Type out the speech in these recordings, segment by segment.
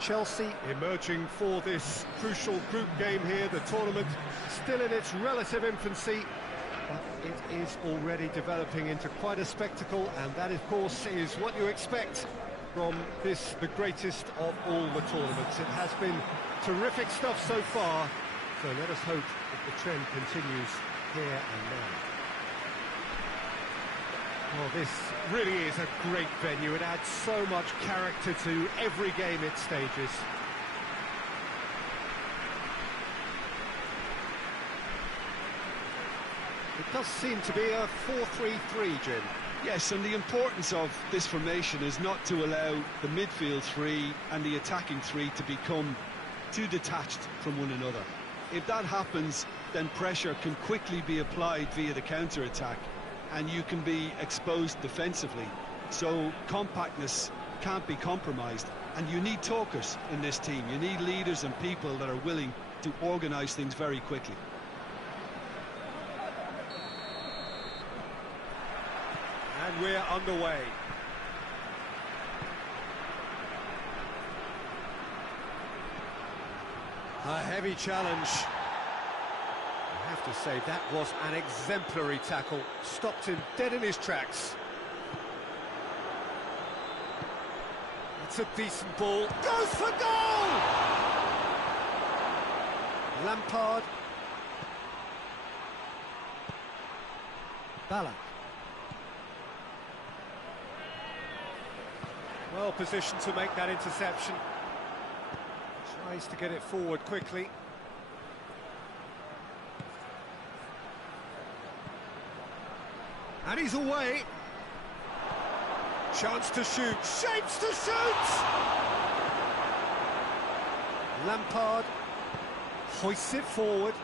Chelsea emerging for this crucial group game here, the tournament still in its relative infancy, but it is already developing into quite a spectacle, and that of course is what you expect from this, the greatest of all the tournaments. It has been terrific stuff so far, so let us hope that the trend continues here and now. Well, this really is a great venue. It adds so much character to every game it stages. It does seem to be a 4-3-3, Jim. Yes, and the importance of this formation is not to allow the midfield three and the attacking three to become too detached from one another. If that happens, then pressure can quickly be applied via the counter-attack, and you can be exposed defensively. So compactness can't be compromised, and you need talkers in this team. You need leaders and people that are willing to organise things very quickly. And we're underway. A heavy challenge. I have to say, that was an exemplary tackle. Stopped him dead in his tracks. It's a decent ball. Goes for goal! Lampard. Ballack. Well positioned to make that interception. Tries to get it forward quickly. And he's away. Chance to shoot. Shapes to shoot! Lampard hoists it forward.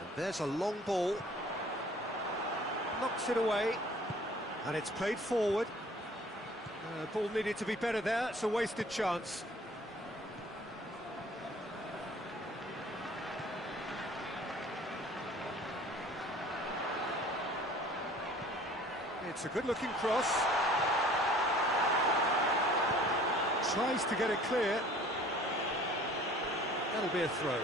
And there's a long ball. Knocks it away. And it's played forward. Ball needed to be better there. It's a wasted chance. It's a good-looking cross. Tries to get it clear. That'll be a throw.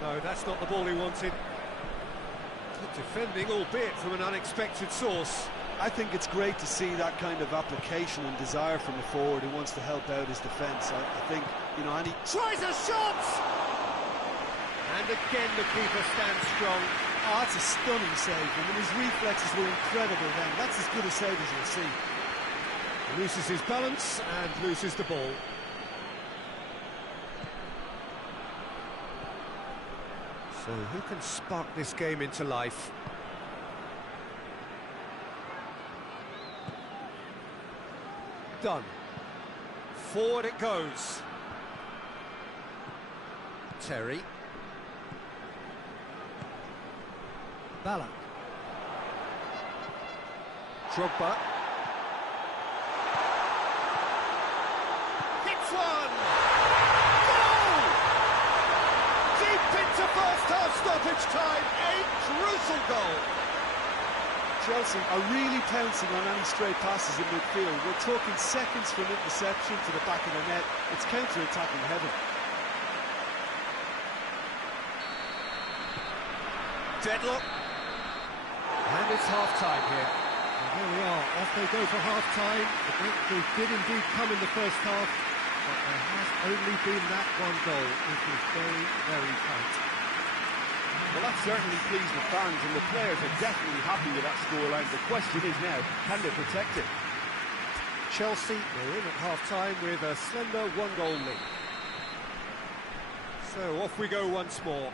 No, that's not the ball he wanted. Good defending, albeit from an unexpected source. I think it's great to see that kind of application and desire from a forward who wants to help out his defence. I think, you know, and he tries a shot! And again the keeper stands strong. Oh, that's a stunning save. I mean, his reflexes were incredible then. That's as good a save as you'll see. He loses his balance and loses the ball. So who can spark this game into life? Done. Forward it goes. Terry. Ballack. Drogba. Hits one! Goal! Deep into first half stoppage time, a crucial goal. Chelsea are really pouncing on any stray passes in midfield. We're talking seconds from interception to the back of the net. It's counter-attacking heaven. Deadlock. And it's half-time here. And here we are, off they go for half-time. The breakthrough did indeed come in the first half, but there has only been that one goal. It was very, very tight. Well, that certainly pleased the fans, and the players are definitely happy with that scoreline. The question is now, can they protect it? Chelsea are in at half-time with a slender one-goal lead. So off we go once more.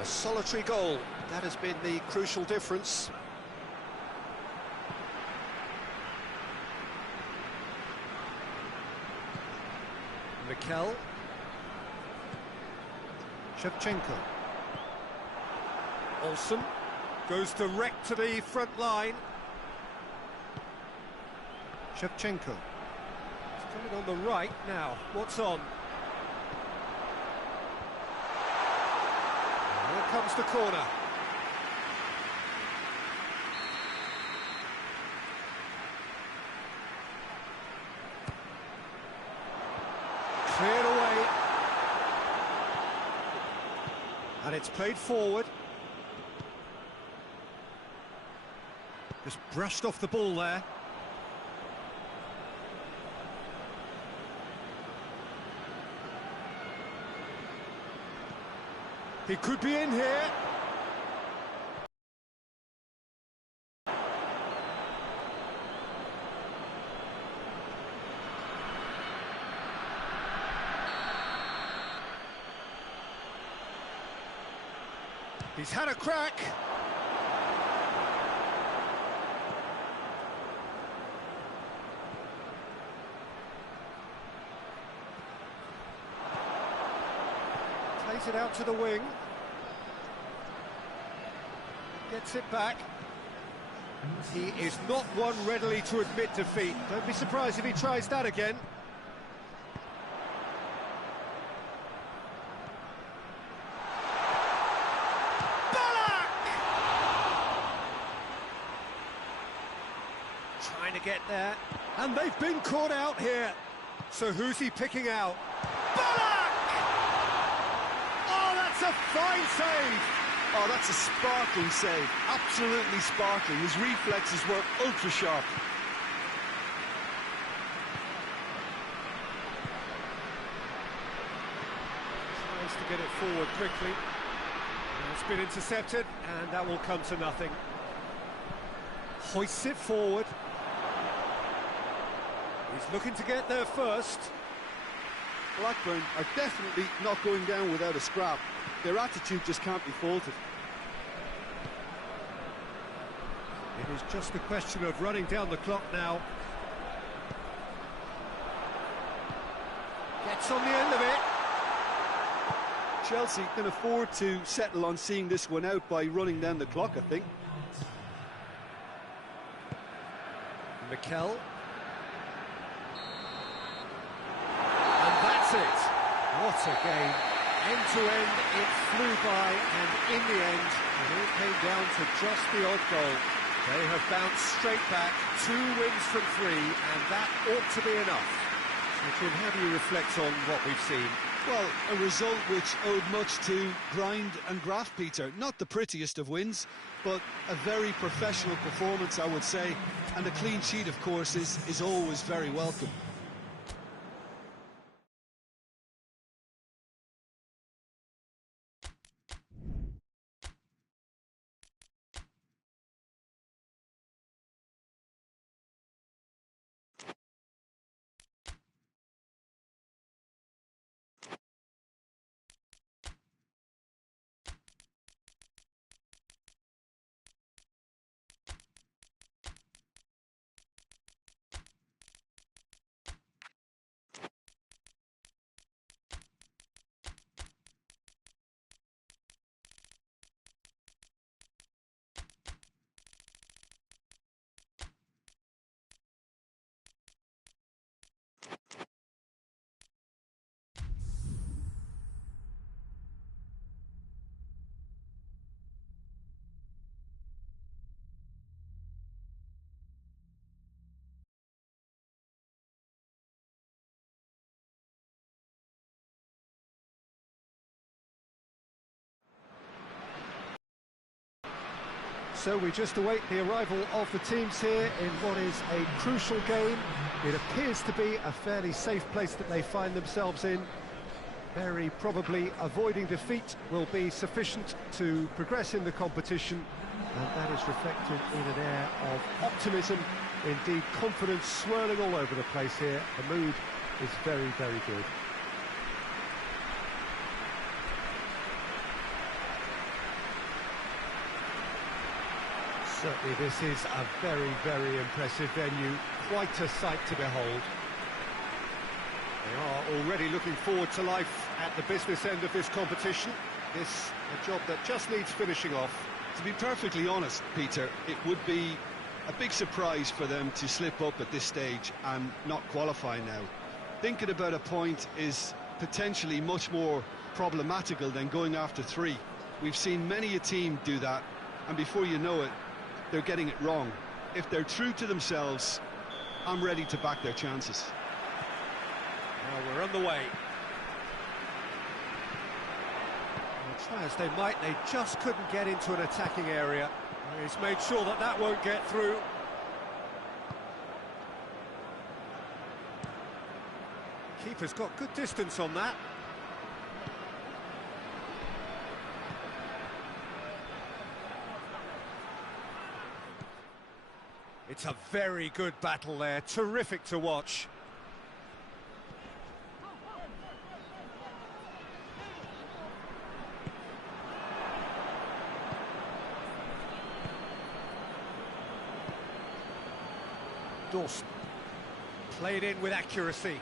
A solitary goal, that has been the crucial difference. Mikel. Shevchenko. Olsen goes direct to the front line. Shevchenko. He's coming on the right now. What's on? Here comes the corner. Cleared away. And it's played forward. Just brushed off the ball there. He could be in here. He's had a crack. Plays it out to the wing. Gets it back. He is not one readily to admit defeat. Don't be surprised if he tries that again. Trying to get there, and they've been caught out here. So who's he picking out? Ballack! Oh, that's a fine save! Oh, that's a sparkling save, absolutely sparkling. His reflexes were ultra-sharp. Tries to get it forward quickly. It's been intercepted, and that will come to nothing. Hoists it forward. He's looking to get there first. Blackburn are definitely not going down without a scrap. Their attitude just can't be faulted. It is just a question of running down the clock now. Gets on the end of it. Chelsea can afford to settle on seeing this one out by running down the clock, I think. Mikel. And that's it. What a game. End to end, it flew by, and in the end, it all came down to just the odd goal. They have bounced straight back, 2 wins from 3, and that ought to be enough. So, Tim, how do you reflect on what we've seen? Well, a result which owed much to grind and graft, Peter. Not the prettiest of wins, but a very professional performance, I would say. And a clean sheet, of course, is always very welcome. So we just await the arrival of the teams here in what is a crucial game. It appears to be a fairly safe place that they find themselves in. Very probably avoiding defeat will be sufficient to progress in the competition, and that is reflected in an air of optimism, indeed confidence swirling all over the place here. The mood is very, very good. Certainly this is a very, very impressive venue, quite a sight to behold. They are already looking forward to life at the business end of this competition. This a job that just needs finishing off. To be perfectly honest, Peter, it would be a big surprise for them to slip up at this stage and not qualify now. Thinking about a point is potentially much more problematical than going after 3. We've seen many a team do that, and before you know it, they're getting it wrong. If they're true to themselves, I'm ready to back their chances. Well, we're on the way. Well, try as they might, they just couldn't get into an attacking area. He's made sure that that won't get through. Keeper's got good distance on that. It's a very good battle there, terrific to watch. Dawson, played in with accuracy.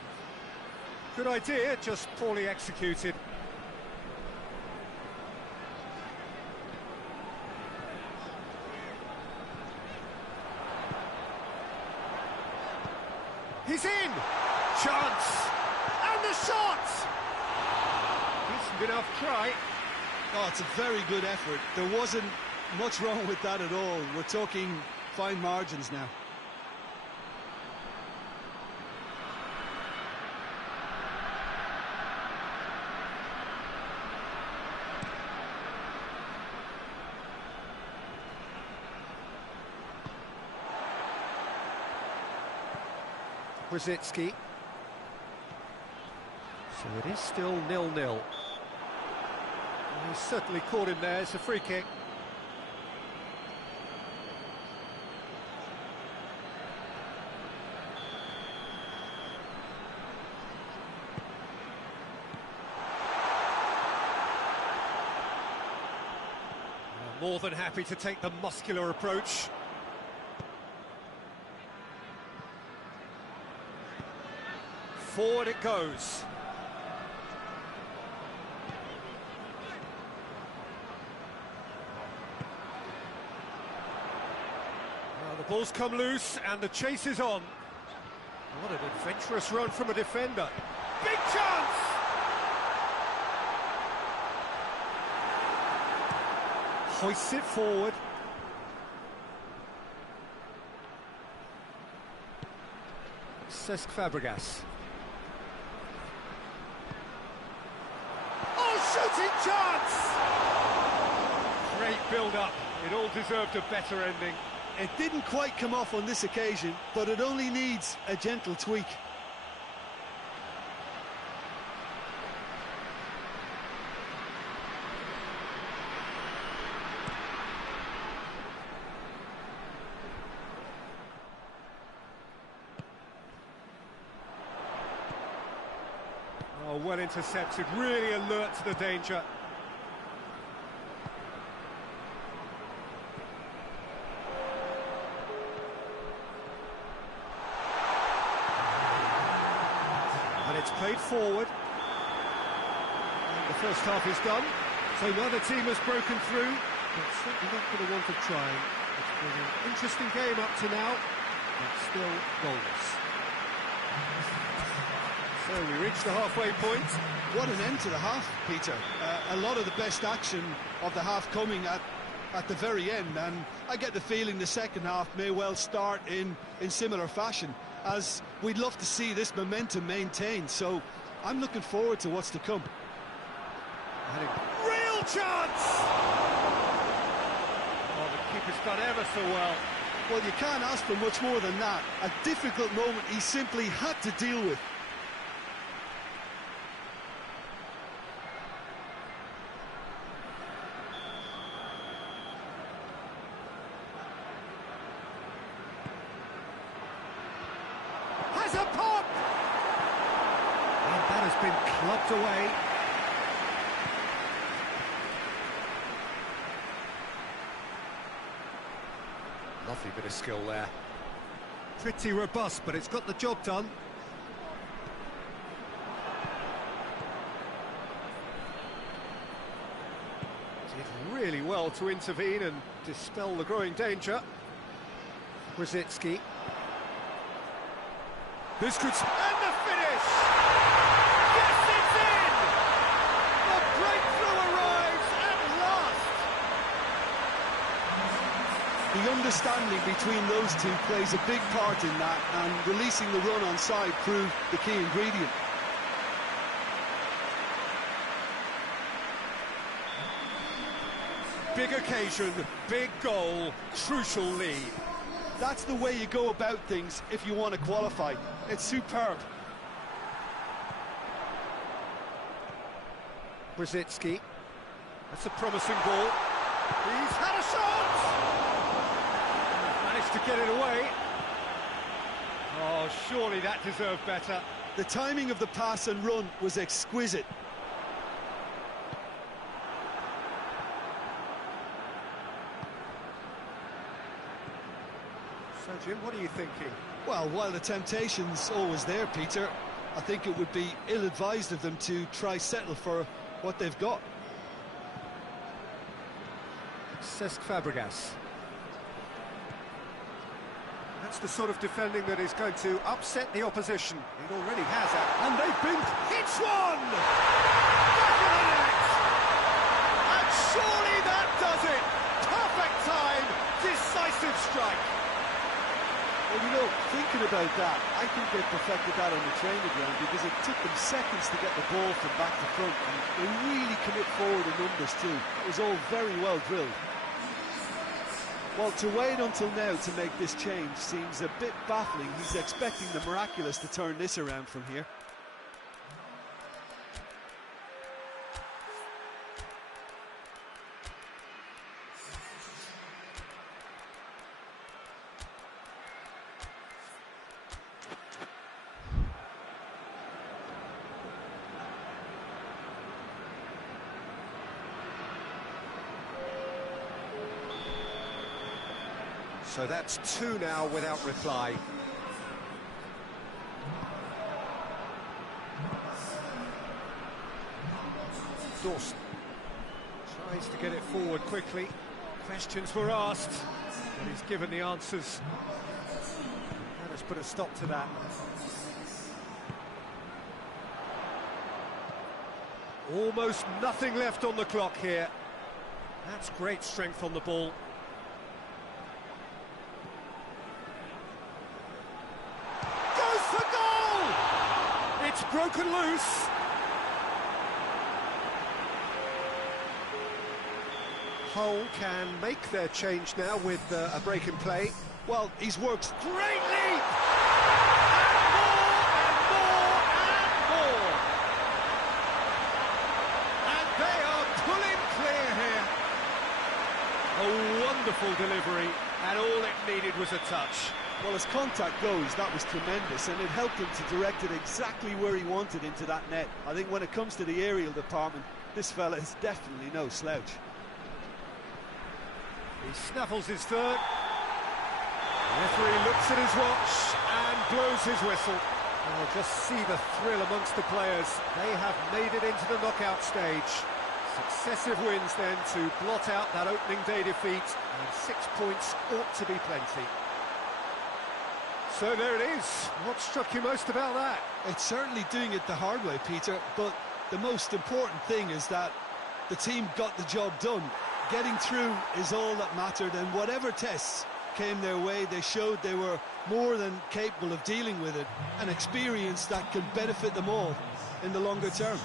Good idea, just poorly executed. He's in! Chance! And the shot! Decent enough try. Oh, it's a very good effort. There wasn't much wrong with that at all. We're talking fine margins now. Brzezinski. So it is still 0-0. He's certainly caught him there. It's a free kick. More than happy to take the muscular approach. Forward it goes. Well, the ball's come loose and the chase is on. What an adventurous run from a defender. Big chance! Hoists it forward. Cesc Fabregas. Shooting chance! Great build-up. It all deserved a better ending. It didn't quite come off on this occasion, but it only needs a gentle tweak. Oh, well intercepted, really alert to the danger. And it's played forward. And the first half is done, so neither team has broken through, but certainly not for the want of trying. It's been an interesting game up to now, but still goalless. So we reach the halfway point. What an end to the half, Peter. A lot of the best action of the half coming at the very end, and I get the feeling the second half may well start in similar fashion, as we'd love to see this momentum maintained. So I'm looking forward to what's to come. Real chance! Oh, the keeper's done ever so well. Well, you can't ask for much more than that. A difficult moment he simply had to deal with. Has a pop! And that has been clubbed away. Lovely bit of skill there. Pretty robust, but it's got the job done. Did really well to intervene and dispel the growing danger. Brzezinski. This could... And the finish! Yes, it's in! The breakthrough arrives at last! The understanding between those two plays a big part in that, and releasing the run on side proved the key ingredient. Big occasion, big goal, crucial lead. That's the way you go about things if you want to qualify. It's superb. Brzezinski. That's a promising ball. He's had a shot! Managed to get it away. Oh, surely that deserved better. The timing of the pass and run was exquisite. So, Jim, what are you thinking? Well, while the temptation's always there, Peter, I think it would be ill-advised of them to try settle for what they've got. Cesc Fabregas. That's the sort of defending that is going to upset the opposition. It already has that. And they've been... It's one! Back of the net! And surely that does it! Perfect time, decisive strike. Well, you know, thinking about that, I think they perfected that on the training ground because it took them seconds to get the ball from back to front, and they really commit forward in numbers too. It was all very well drilled. Well, to wait until now to make this change seems a bit baffling. He's expecting the miraculous to turn this around from here. So that's two now without reply. Dawson tries to get it forward quickly. Questions were asked, but he's given the answers. That has put a stop to that. Almost nothing left on the clock here. That's great strength on the ball. For goal! It's broken loose. Hull can make their change now with a break in play. Well, he's worked great leap! And more, and more, and more! And they are pulling clear here. A wonderful delivery, and all it needed was a touch. Well, as contact goes, that was tremendous, and it helped him to direct it exactly where he wanted into that net. I think when it comes to the aerial department, this fella is definitely no slouch. He snaffles his third. The referee looks at his watch and blows his whistle. Oh, just see the thrill amongst the players. They have made it into the knockout stage. Successive wins then to blot out that opening day defeat, and 6 points ought to be plenty. So there it is. What struck you most about that? It's certainly doing it the hard way, Peter, but the most important thing is that the team got the job done. Getting through is all that mattered, and whatever tests came their way, they showed they were more than capable of dealing with it, an experience that can benefit them all in the longer term.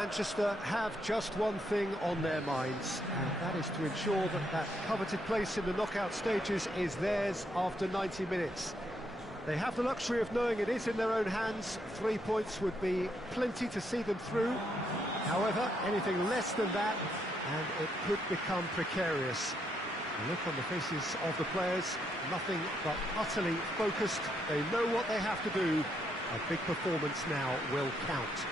Manchester have just one thing on their minds, and that is to ensure that that coveted place in the knockout stages is theirs after 90 minutes. They have the luxury of knowing it is in their own hands. 3 points would be plenty to see them through. However, anything less than that, and it could become precarious. The look on the faces of the players, nothing but utterly focused. They know what they have to do. A big performance now will count.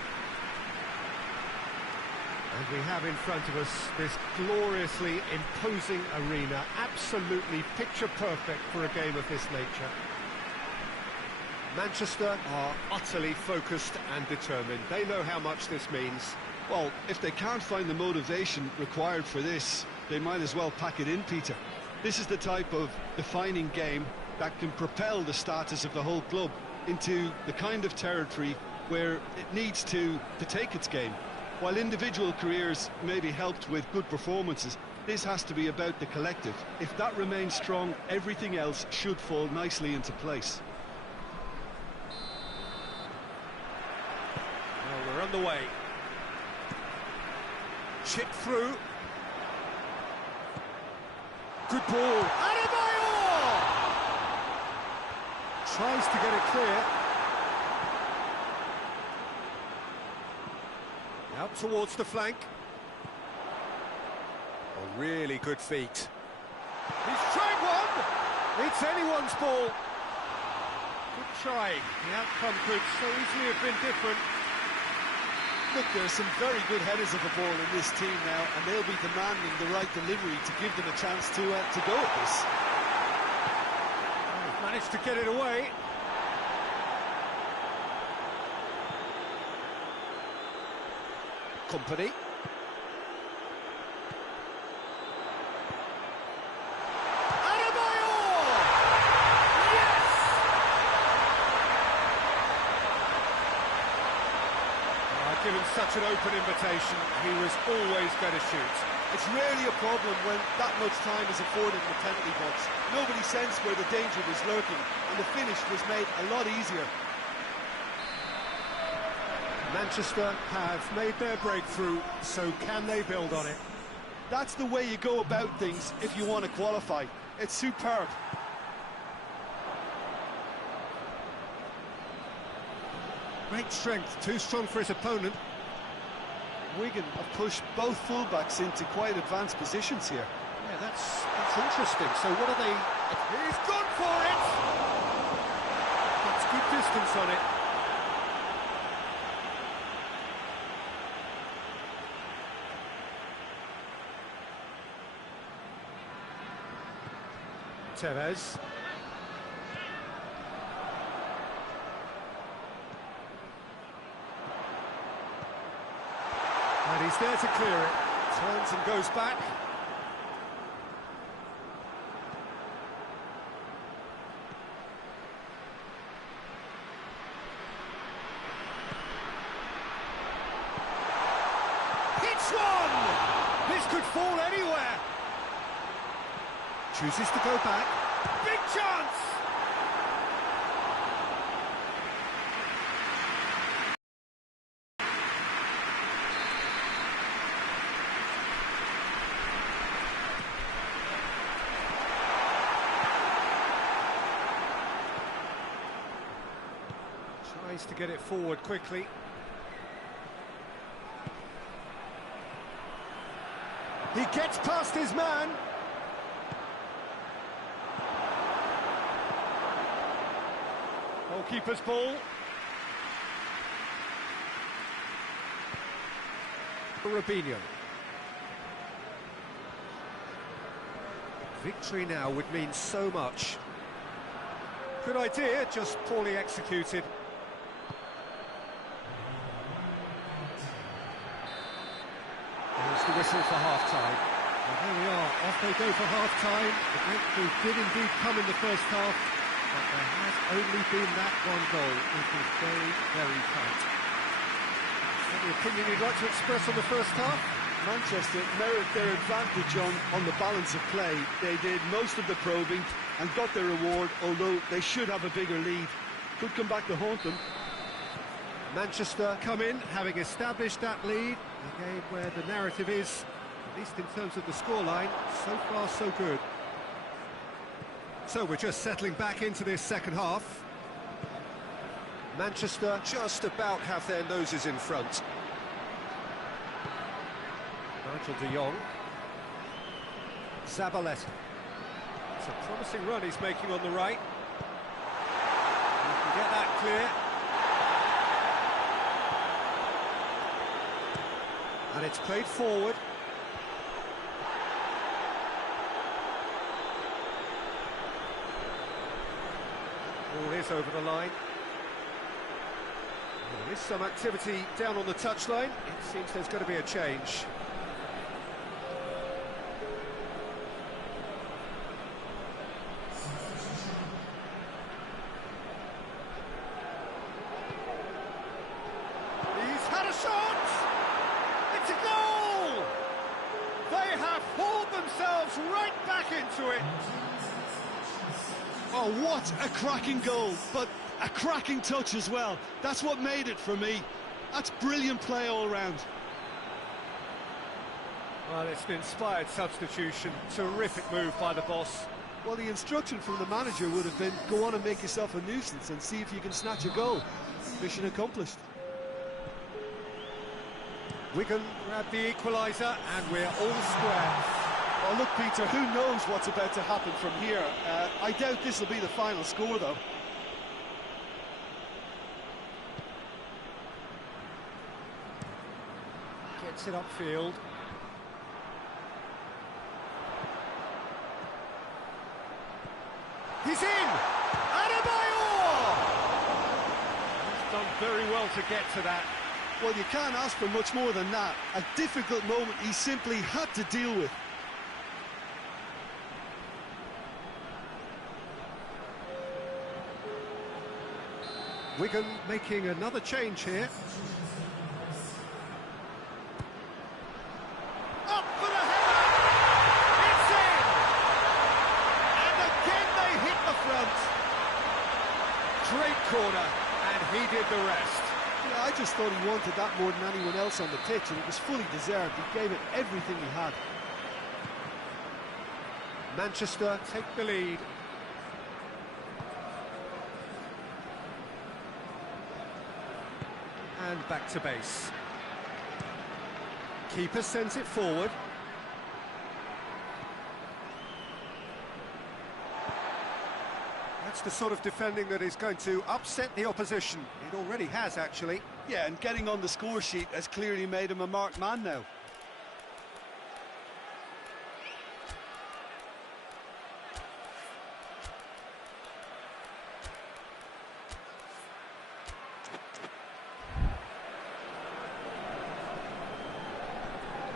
And we have in front of us this gloriously imposing arena, absolutely picture perfect for a game of this nature. Manchester are utterly focused and determined. They know how much this means. Well, if they can't find the motivation required for this, they might as well pack it in, Peter. This is the type of defining game that can propel the status of the whole club into the kind of territory where it needs to take its game. While individual careers may be helped with good performances, this has to be about the collective. If that remains strong, everything else should fall nicely into place. Well, we're underway. Chip through. Good ball. Adebayor! Tries to get it clear. Out towards the flank. A really good feat. He's tried one! It's anyone's ball. Good try. The outcome could so easily have been different. Look, there's some very good headers of the ball in this team now, and they'll be demanding the right delivery to give them a chance to go at this. Oh, managed to get it away. Company. Adebayor! Yes! Given such an open invitation, he was always going to shoot. It's rarely a problem when that much time is afforded in the penalty box. Nobody sensed where the danger was lurking, and the finish was made a lot easier. Manchester have made their breakthrough, so can they build on it? That's the way you go about things if you want to qualify. It's superb. Great strength, too strong for his opponent. Wigan have pushed both fullbacks into quite advanced positions here. Yeah, that's interesting. So what are they... He's gone for it! That's good distance on it. Tevez. And he's there to clear it. Turns and goes back. Hits one! This could fall anywhere. Chooses to go back. Big chance! Tries to get it forward quickly. He gets past his man. Goalkeeper's ball. Robinho. Victory now would mean so much. Good idea, just poorly executed. There's the whistle for half-time. And there we are, off they go for half-time. The breakthrough did indeed come in the first half, but there has only been that one goal. It was very, very tight. Any opinion you'd like to express on the first half? Manchester merit their advantage on the balance of play. They did most of the probing and got their reward, although they should have a bigger lead. Could come back to haunt them. Manchester come in, having established that lead. A game where the narrative is, at least in terms of the scoreline, so far so good. So we're just settling back into this second half. Manchester just about have their noses in front. Nigel de Jong. Zabaleta. It's a promising run he's making on the right. He can get that clear. And it's played forward. Ball is over the line. Well, there is some activity down on the touchline. It seems there's going to be a change. He's had a shot! It's a goal! They have hauled themselves right back into it. Oh, what a cracking goal, but a cracking touch as well. That's what made it for me. That's brilliant play all round. Well, it's an inspired substitution. Terrific move by the boss. Well, the instruction from the manager would have been, go on and make yourself a nuisance and see if you can snatch a goal. Mission accomplished. Wigan grab the equaliser, and we're all square. Well, look, Peter, who knows what's about to happen from here? I doubt this will be the final score, though. Gets it upfield. He's in! Adebayor! He's done very well to get to that. Well, you can't ask for much more than that. A difficult moment he simply had to deal with. Wigan making another change here. Up for the header! It's in! And again they hit the front. Great corner, and he did the rest. Yeah, I just thought he wanted that more than anyone else on the pitch, and it was fully deserved. He gave it everything he had. Manchester take the lead. And back to base. Keeper sends it forward. That's the sort of defending that is going to upset the opposition. It already has, actually. Yeah, and getting on the score sheet has clearly made him a marked man now.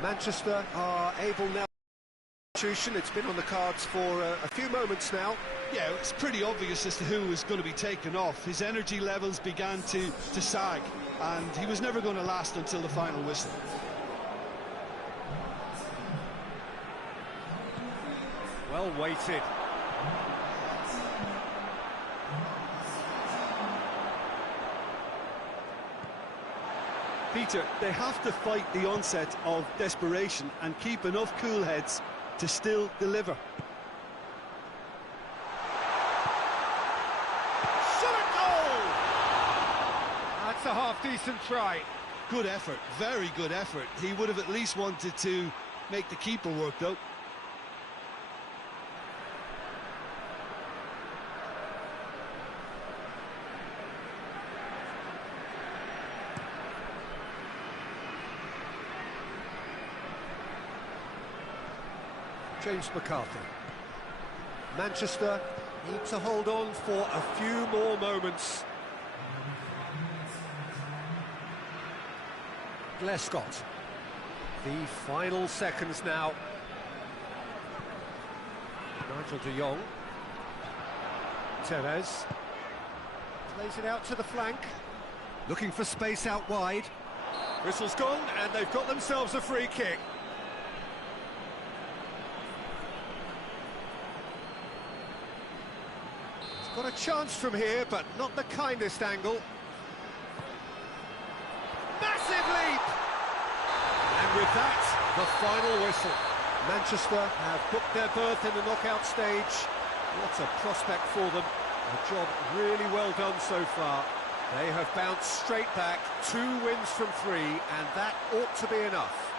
Manchester are able now. It's been on the cards for a few moments now. Yeah, it's pretty obvious as to who was going to be taken off. His energy levels began to sag, and he was never going to last until the final whistle. Well weighted. Peter, they have to fight the onset of desperation and keep enough cool heads to still deliver. Shot a goal! That's a half-decent try. Good effort, very good effort. He would have at least wanted to make the keeper work, though. James McCarthy. Manchester need to hold on for a few more moments. Lescott. The final seconds now. Nigel de Jong. Tevez. Plays it out to the flank. Looking for space out wide. Whistle's gone, and they've got themselves a free kick. Got a chance from here, but not the kindest angle. that the final whistle. Manchester have booked their berth in the knockout stage. What a prospect for them. A job really well done so far. They have bounced straight back, 2 wins from 3, and that ought to be enough.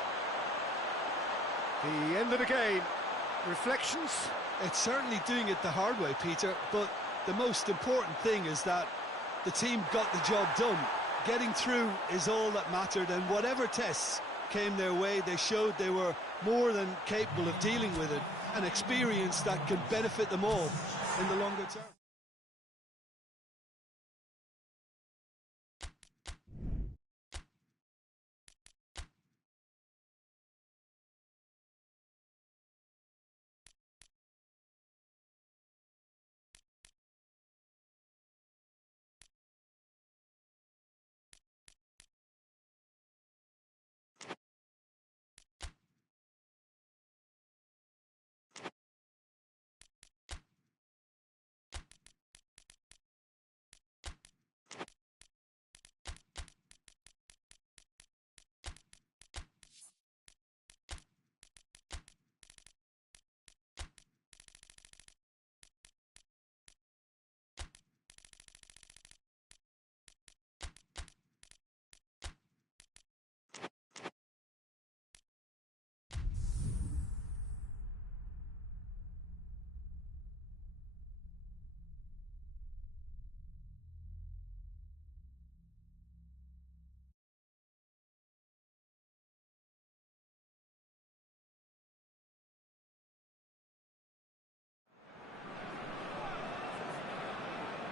The end of the game. Reflections? It's certainly doing it the hard way, Peter, but the most important thing is that the team got the job done. Getting through is all that mattered, and whatever tests came their way, they showed they were more than capable of dealing with it. An experience that can benefit them all in the longer term.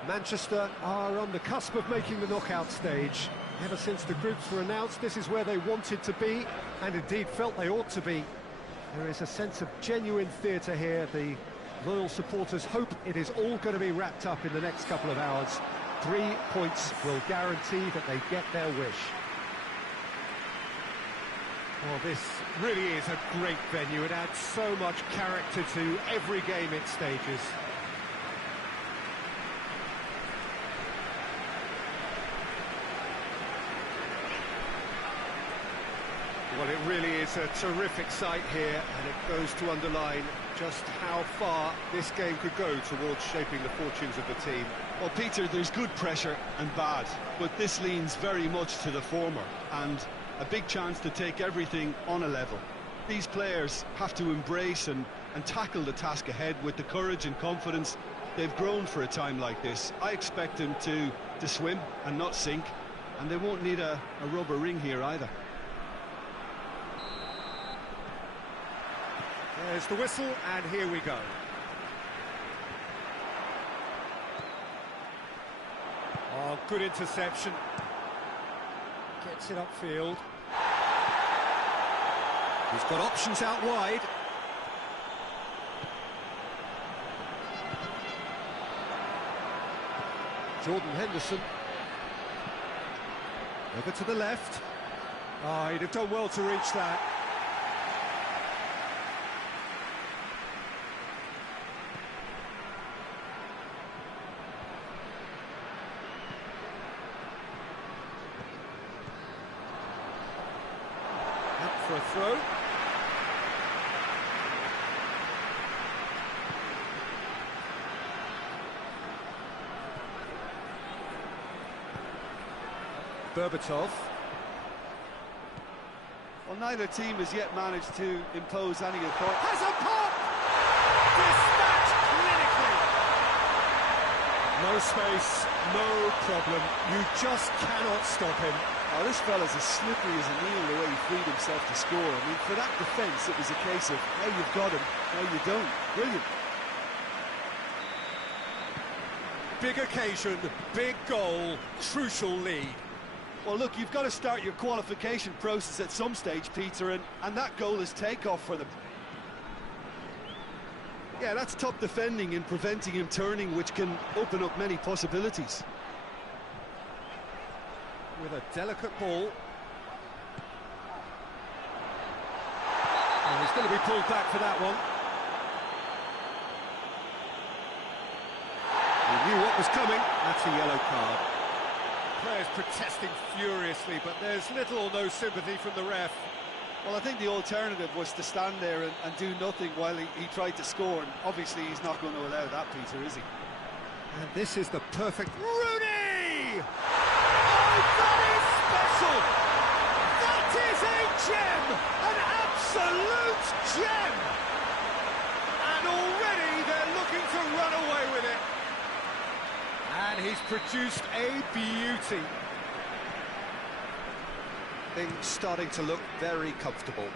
Manchester are on the cusp of making the knockout stage. Ever since the groups were announced, this is where they wanted to be, and indeed felt they ought to be. There is a sense of genuine theatre here. The loyal supporters hope it is all going to be wrapped up in the next couple of hours. 3 points will guarantee that they get their wish. Well, this really is a great venue. It adds so much character to every game it stages. Well, it really is a terrific sight here, and it goes to underline just how far this game could go towards shaping the fortunes of the team. Well, Peter, there's good pressure and bad, but this leans very much to the former, and a big chance to take everything on a level. These players have to embrace and tackle the task ahead with the courage and confidence they've grown for a time like this. I expect them to swim and not sink, and they won't need a rubber ring here either. There's the whistle, and here we go. Oh, good interception. Gets it upfield. He's got options out wide. Jordan Henderson. Over to the left. Oh, he'd have done well to reach that. For a throw. Berbatov. Well, neither team has yet managed to impose any authority. Has a pop! Dispatched clinically! No space, no problem. You just cannot stop him. Oh, this fella's as slippery as a needle the way he freed himself to score. I mean, for that defence, it was a case of, now you've got him, now you don't. Brilliant. Big occasion, big goal, crucial lead. Well, look, you've got to start your qualification process at some stage, Peter, and that goal is takeoff for them. Yeah, that's top defending and preventing him turning, which can open up many possibilities. With a delicate ball. And he's going to be pulled back for that one. He knew what was coming. That's a yellow card. Players protesting furiously, but there's little or no sympathy from the ref. Well, I think the alternative was to stand there and do nothing while he tried to score, and obviously he's not going to allow that, Peter, is he? And this is the perfect... Rooney! Oh, that is special! That is a gem! An absolute gem! And already they're looking to run away with it. And he's produced a beauty. Things starting to look very comfortable.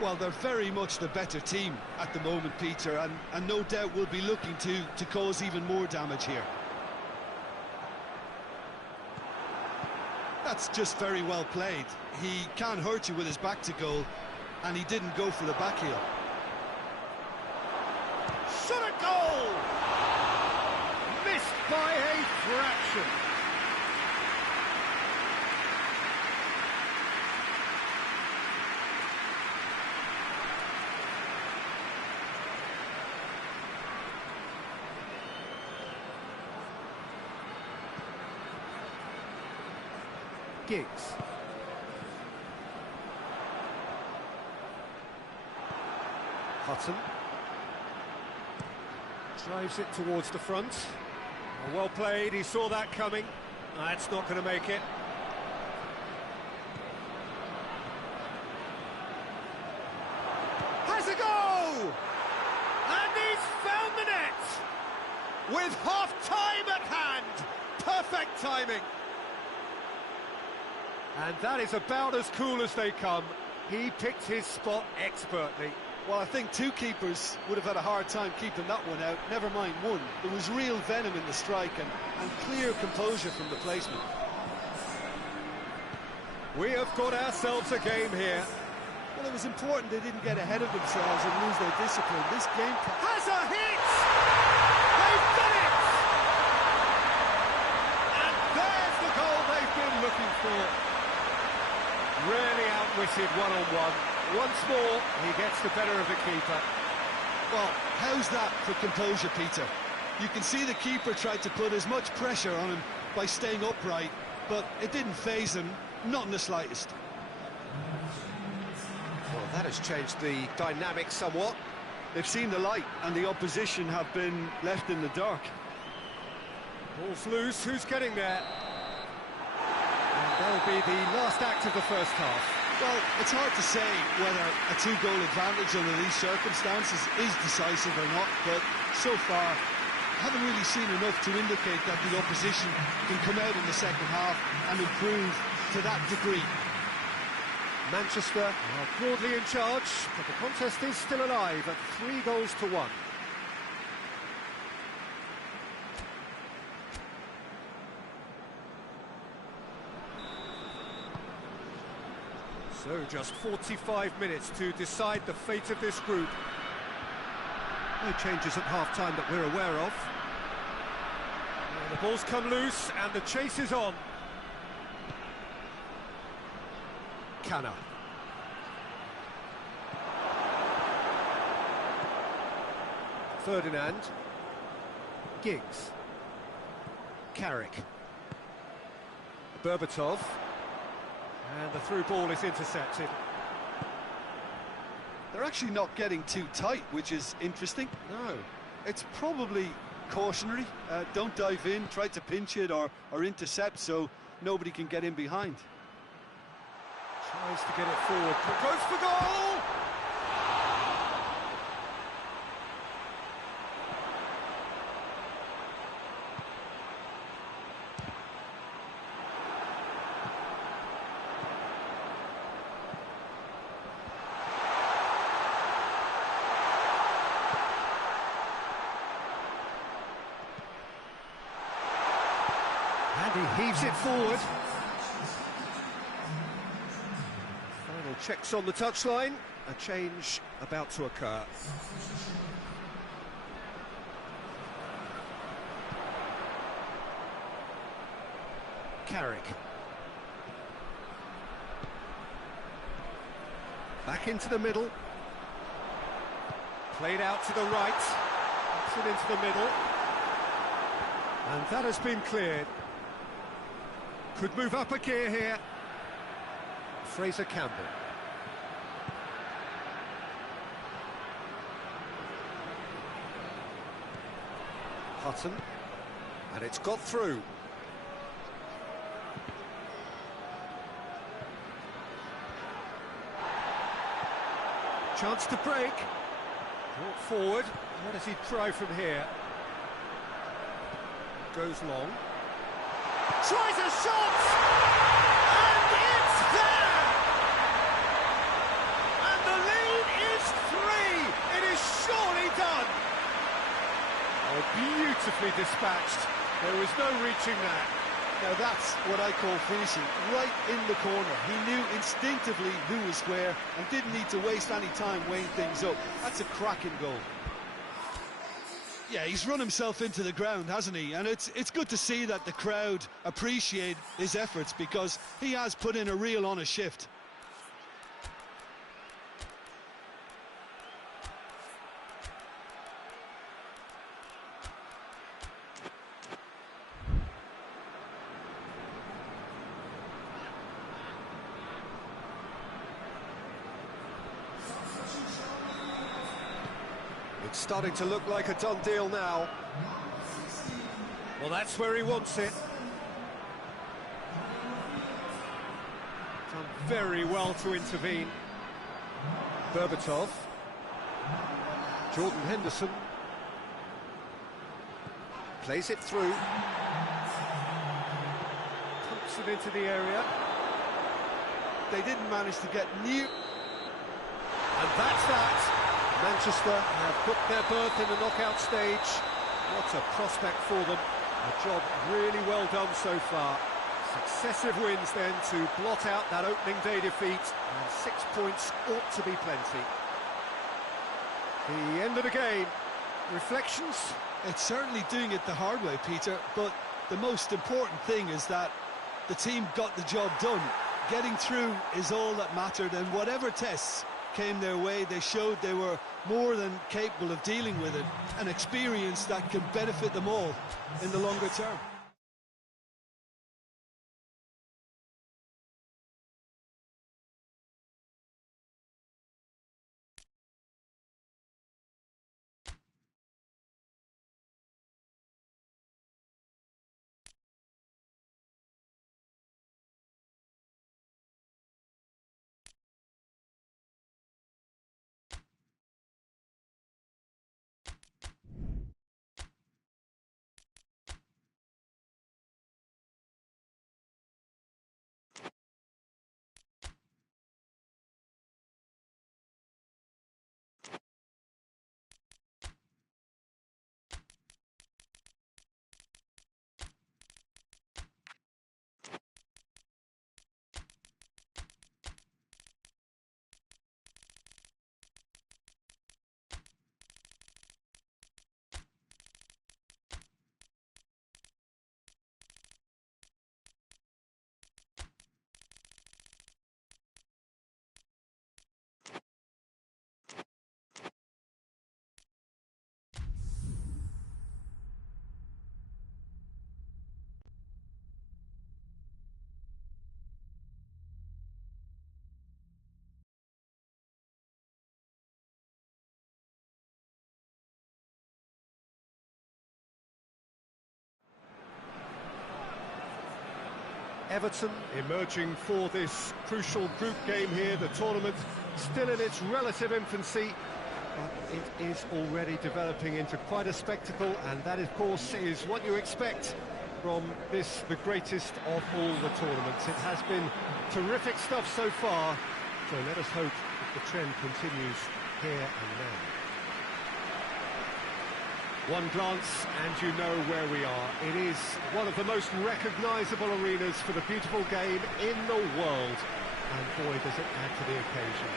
Well, they're very much the better team at the moment, Peter, and no doubt will be looking to cause even more damage here. That's just very well played. He can't hurt you with his back to goal, and he didn't go for the back heel. Shot a goal! Missed by a fraction. Giggs. Hutton. Drives it towards the front. Oh, well played, he saw that coming. That's not going to make it. Has a goal! And he's found the net! With half-time at hand! Perfect timing! And that is about as cool as they come. He picked his spot expertly. Well, I think two keepers would have had a hard time keeping that one out, never mind one. There was real venom in the strike and clear composure from the placement. We have got ourselves a game here. Well, it was important they didn't get ahead of themselves and lose their discipline. This game has a hit! They've done it! And there's the goal they've been looking for. Really outwitted one-on-one. Once more, he gets the better of the keeper. Well, how's that for composure, Peter? You can see the keeper tried to put as much pressure on him by staying upright, but it didn't faze him, not in the slightest. Well, that has changed the dynamic somewhat. They've seen the light, and the opposition have been left in the dark. Ball's loose, who's getting there? And that'll be the last act of the first half. Well, it's hard to say whether a two-goal advantage under these circumstances is decisive or not, but so far, I haven't really seen enough to indicate that the opposition can come out in the second half and improve to that degree. Manchester are broadly in charge, but the contest is still alive at 3-1. So just 45 minutes to decide the fate of this group. No changes at half-time that we're aware of. And the ball's come loose and the chase is on. Canna. Ferdinand. Giggs. Carrick. Berbatov. And the through ball is intercepted. They're actually not getting too tight, which is interesting. No. It's probably cautionary. Don't dive in, try to pinch it or intercept so nobody can get in behind. Tries to get it forward. Goes for goal! And he heaves it forward. Final checks on the touchline. A change about to occur. Carrick. Back into the middle. Played out to the right. Puts it into the middle. And that has been cleared. Could move up a gear here. Fraser Campbell. Hutton, and it's got through. Chance to break. Brought forward. What does he try from here? Goes long. Tries a shot! And it's there! And the lead is 3! It is surely done! Oh, beautifully dispatched. There was no reaching that. Now that's what I call finishing, right in the corner. He knew instinctively who was where and didn't need to waste any time weighing things up. That's a cracking goal. Yeah, he's run himself into the ground, hasn't he? And it's good to see that the crowd appreciate his efforts, because he has put in a real honest shift. It's starting to look like a done deal now. Well, that's where he wants it. Done very well to intervene. Berbatov. Jordan Henderson. Plays it through. Pumps it into the area. They didn't manage to get near. And that's that. Manchester have booked their berth in the knockout stage. What a prospect for them. A job really well done so far. Successive wins then to blot out that opening day defeat, and 6 points ought to be plenty. The end of the game. Reflections? It's certainly doing it the hard way, Peter, but the most important thing is that the team got the job done. Getting through is all that mattered, and whatever tests came their way, they showed they were more than capable of dealing with it, an experience that can benefit them all in the longer term. Everton emerging for this crucial group game here, the tournament still in its relative infancy, but it is already developing into quite a spectacle, and that of course is what you expect from this, the greatest of all the tournaments. It has been terrific stuff so far, so let us hope that the trend continues here and now. One glance and you know where we are. It is one of the most recognisable arenas for the beautiful game in the world. And boy, does it add to the occasion.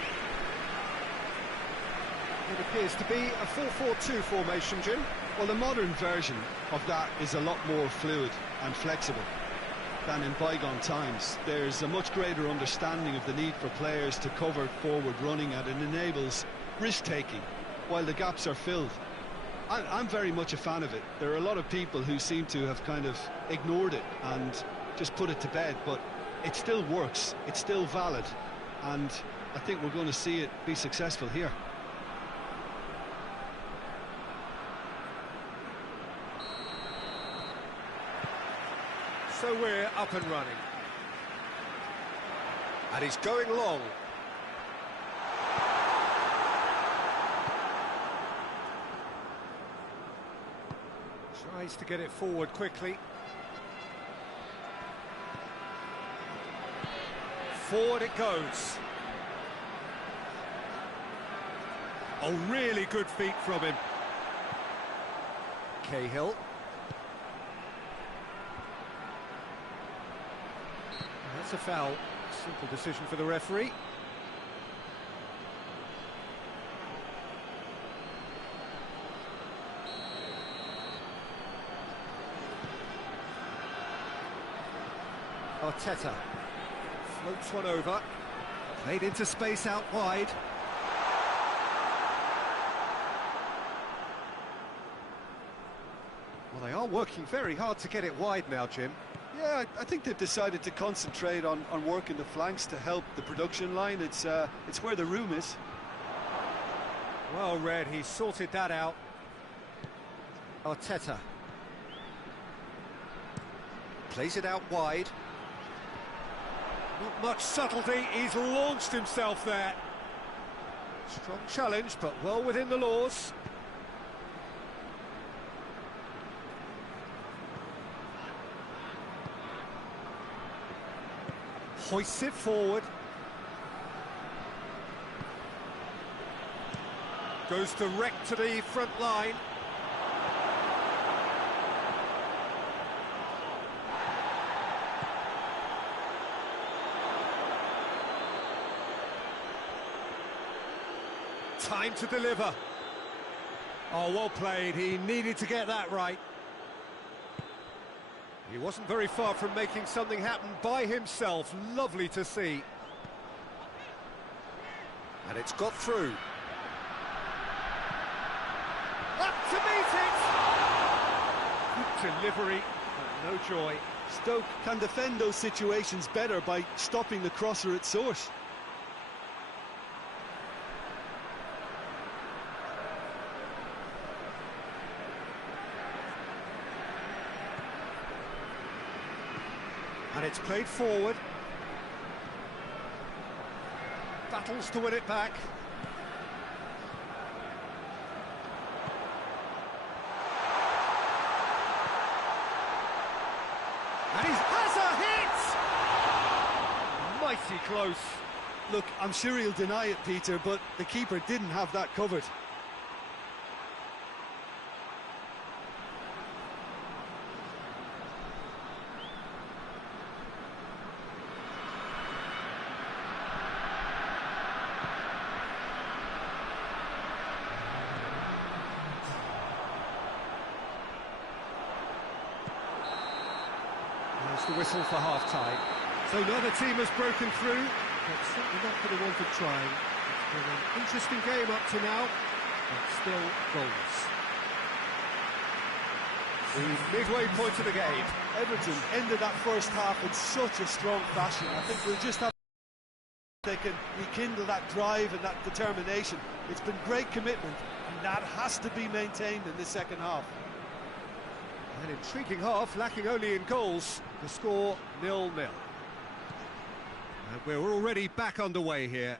It appears to be a 4-4-2 formation, Jim. Well, the modern version of that is a lot more fluid and flexible than in bygone times. There's a much greater understanding of the need for players to cover forward running, and it enables risk-taking while the gaps are filled. I'm very much a fan of it. There are a lot of people who seem to have kind of ignored it and just put it to bed, but it still works, it's still valid, and I think we're going to see it be successful here. So we're up and running. And he's going long. Tries to get it forward quickly. Forward it goes. Oh, really good feet from him. Cahill. That's a foul. Simple decision for the referee. Arteta floats one over, played into space out wide. Well, they are working very hard to get it wide now, Jim. Yeah, I think they've decided to concentrate on working the flanks to help the production line. It's where the room is. Well read, he sorted that out. Arteta plays it out wide. Not much subtlety, he's launched himself there. Strong challenge, but well within the laws. Hoists it forward. Goes direct to the front line. Time to deliver. Oh, well played. He needed to get that right. He wasn't very far from making something happen by himself. Lovely to see. And it's got through. Up to meet it! Good delivery, but no joy. Stoke can defend those situations better by stopping the crosser at source. And it's played forward. Battles to win it back. And he has a hit! Mighty close. Look, I'm sure he'll deny it, Peter, but the keeper didn't have that covered. The whistle for half-time. So neither team has broken through, but certainly not for the want of trying. It's been an interesting game up to now, but still goals. The midway point of the game. Everton ended that first half in such a strong fashion. I think we'll just have they can rekindle that drive and that determination. It's been great commitment, and that has to be maintained in the second half. An intriguing half, lacking only in goals. The score 0-0. And we're already back underway here.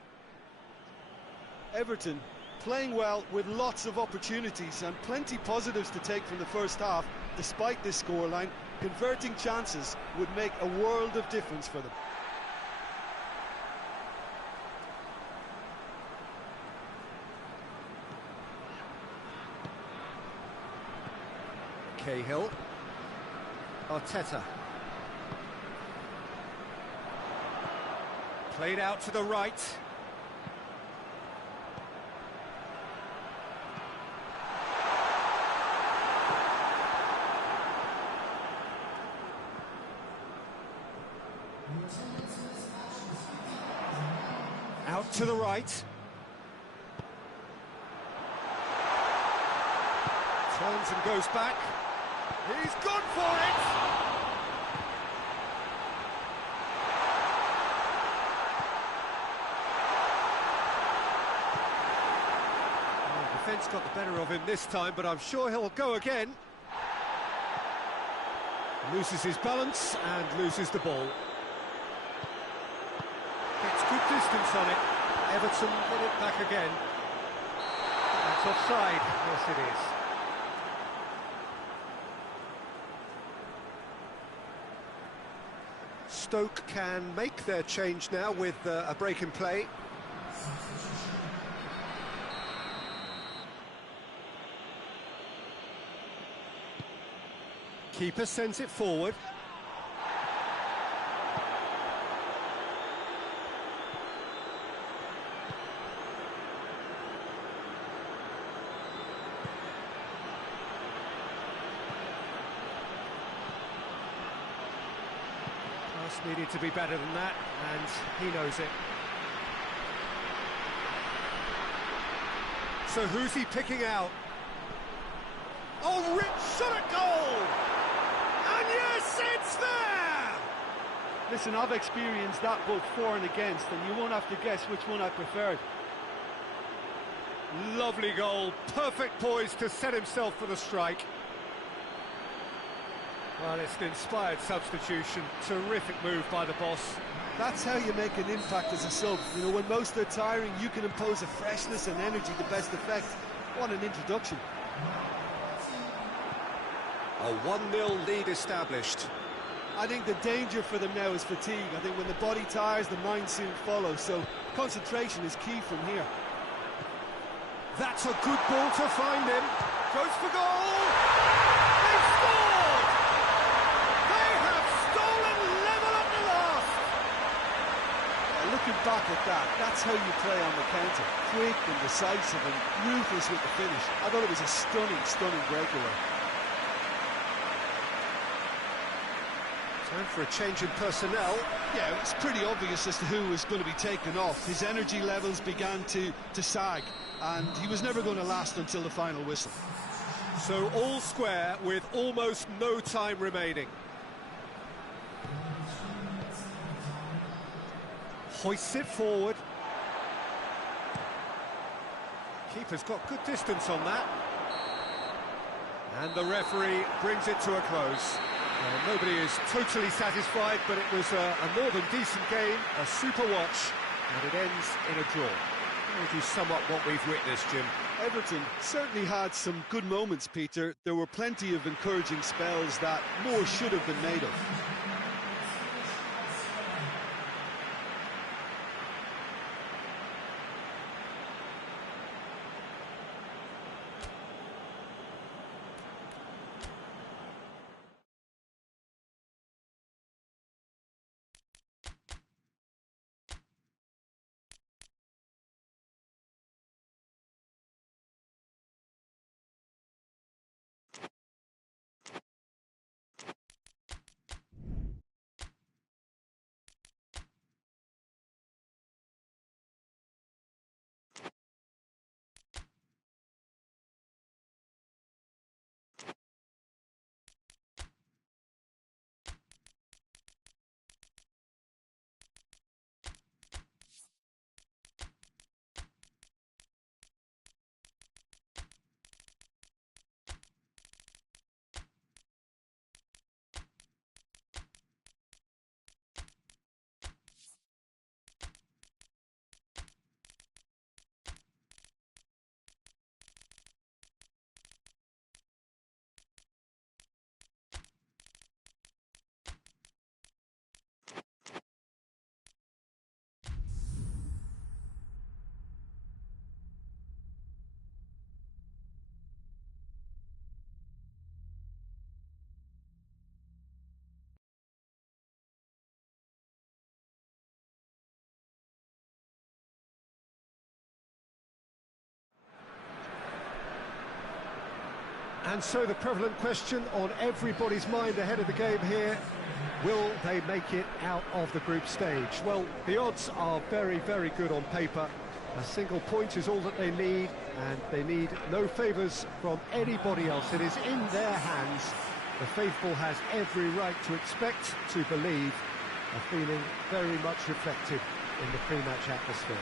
Everton playing well with lots of opportunities and plenty positives to take from the first half. Despite this scoreline, converting chances would make a world of difference for them. Cahill. Arteta. Played out to the right. Out to the right. Turns and goes back. He's gone for it! Well, the defence got the better of him this time, but I'm sure he'll go again. Loses his balance and loses the ball. Gets good distance on it. Everton get it back again. That's offside. Yes, it is. Stoke can make their change now with a break in play. Keeper sends it forward. Pass needed to be better than that, and he knows it. So who's he picking out? Oh, rich shot at goal! And yes, it's there! Listen, I've experienced that both for and against, and you won't have to guess which one I preferred. Lovely goal, perfect poise to set himself for the strike. Well, it's an inspired substitution, terrific move by the boss. That's how you make an impact as a sub. You know, when most are tiring, you can impose a freshness and energy to best effect. What an introduction. A 1-0 lead established. I think the danger for them now is fatigue. I think when the body tires, the mind soon follows. So concentration is key from here. That's a good ball to find him. Goes for goal. They've scored! They have stolen level at the last. Looking back at that, that's how you play on the counter. Quick and decisive and ruthless with the finish. I thought it was a stunning breakaway. Time for a change in personnel. Yeah, it was pretty obvious as to who was going to be taken off. His energy levels began to sag, and he was never going to last until the final whistle. So all square with almost no time remaining. Hoists it forward. Keeper's got good distance on that. And the referee brings it to a close. Nobody is totally satisfied, but it was a more than decent game, a super watch, and it ends in a draw. How would you sum up what we've witnessed, Jim? Everton certainly had some good moments, Peter. There were plenty of encouraging spells that more should have been made of. And so the prevalent question on everybody's mind ahead of the game here, will they make it out of the group stage? Well, the odds are very, very good on paper. A single point is all that they need, and they need no favours from anybody else. It is in their hands. The faithful has every right to expect, to believe, a feeling very much reflected in the pre-match atmosphere.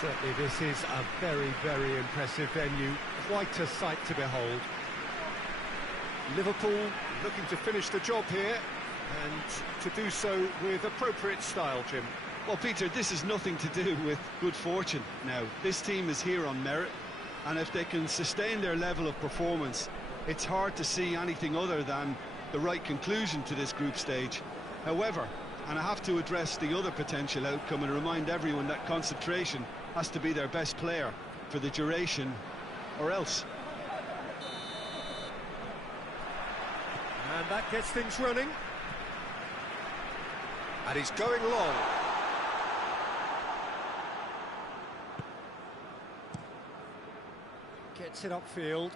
Certainly this is a very, very impressive venue, quite a sight to behold. Liverpool looking to finish the job here, and to do so with appropriate style, Jim. Well, Peter, this is nothing to do with good fortune now. This team is here on merit, and if they can sustain their level of performance, it's hard to see anything other than the right conclusion to this group stage. However, and I have to address the other potential outcome and remind everyone that concentration has to be their best player for the duration, or else. And that gets things running. And he's going long. Gets it upfield.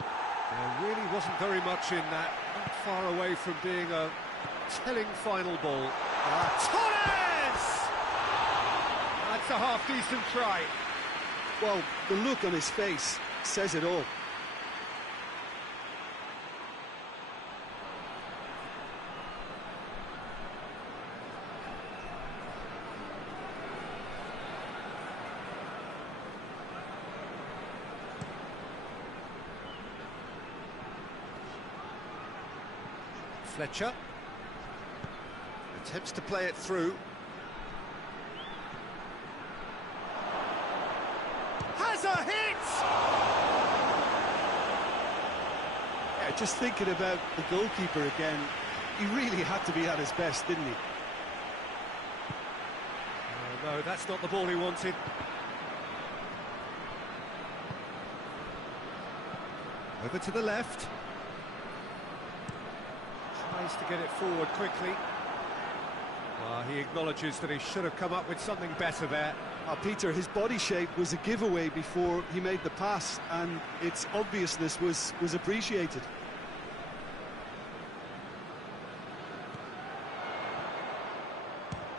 There really wasn't very much in that. Not far away from being a telling final ball. Torres! That's a half-decent try. Well, the look on his face says it all. Fletcher attempts to play it through. Has a hit! Yeah, just thinking about the goalkeeper again, he really had to be at his best, didn't he? Oh, no, that's not the ball he wanted. Over to the left. Tries to get it forward quickly. He acknowledges that he should have come up with something better there. Peter, his body shape was a giveaway before he made the pass, and its obviousness was appreciated.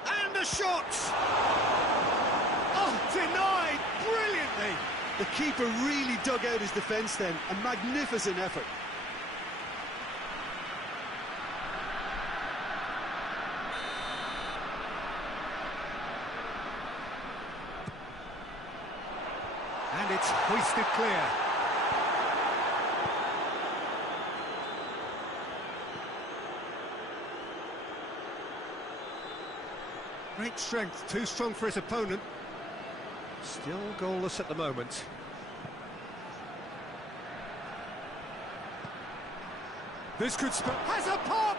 And a shot! Oh, denied brilliantly! The keeper really dug out his defence then, a magnificent effort. And it's hoisted clear. Great strength, too strong for his opponent. Still goalless at the moment. This could spell... Has a pop!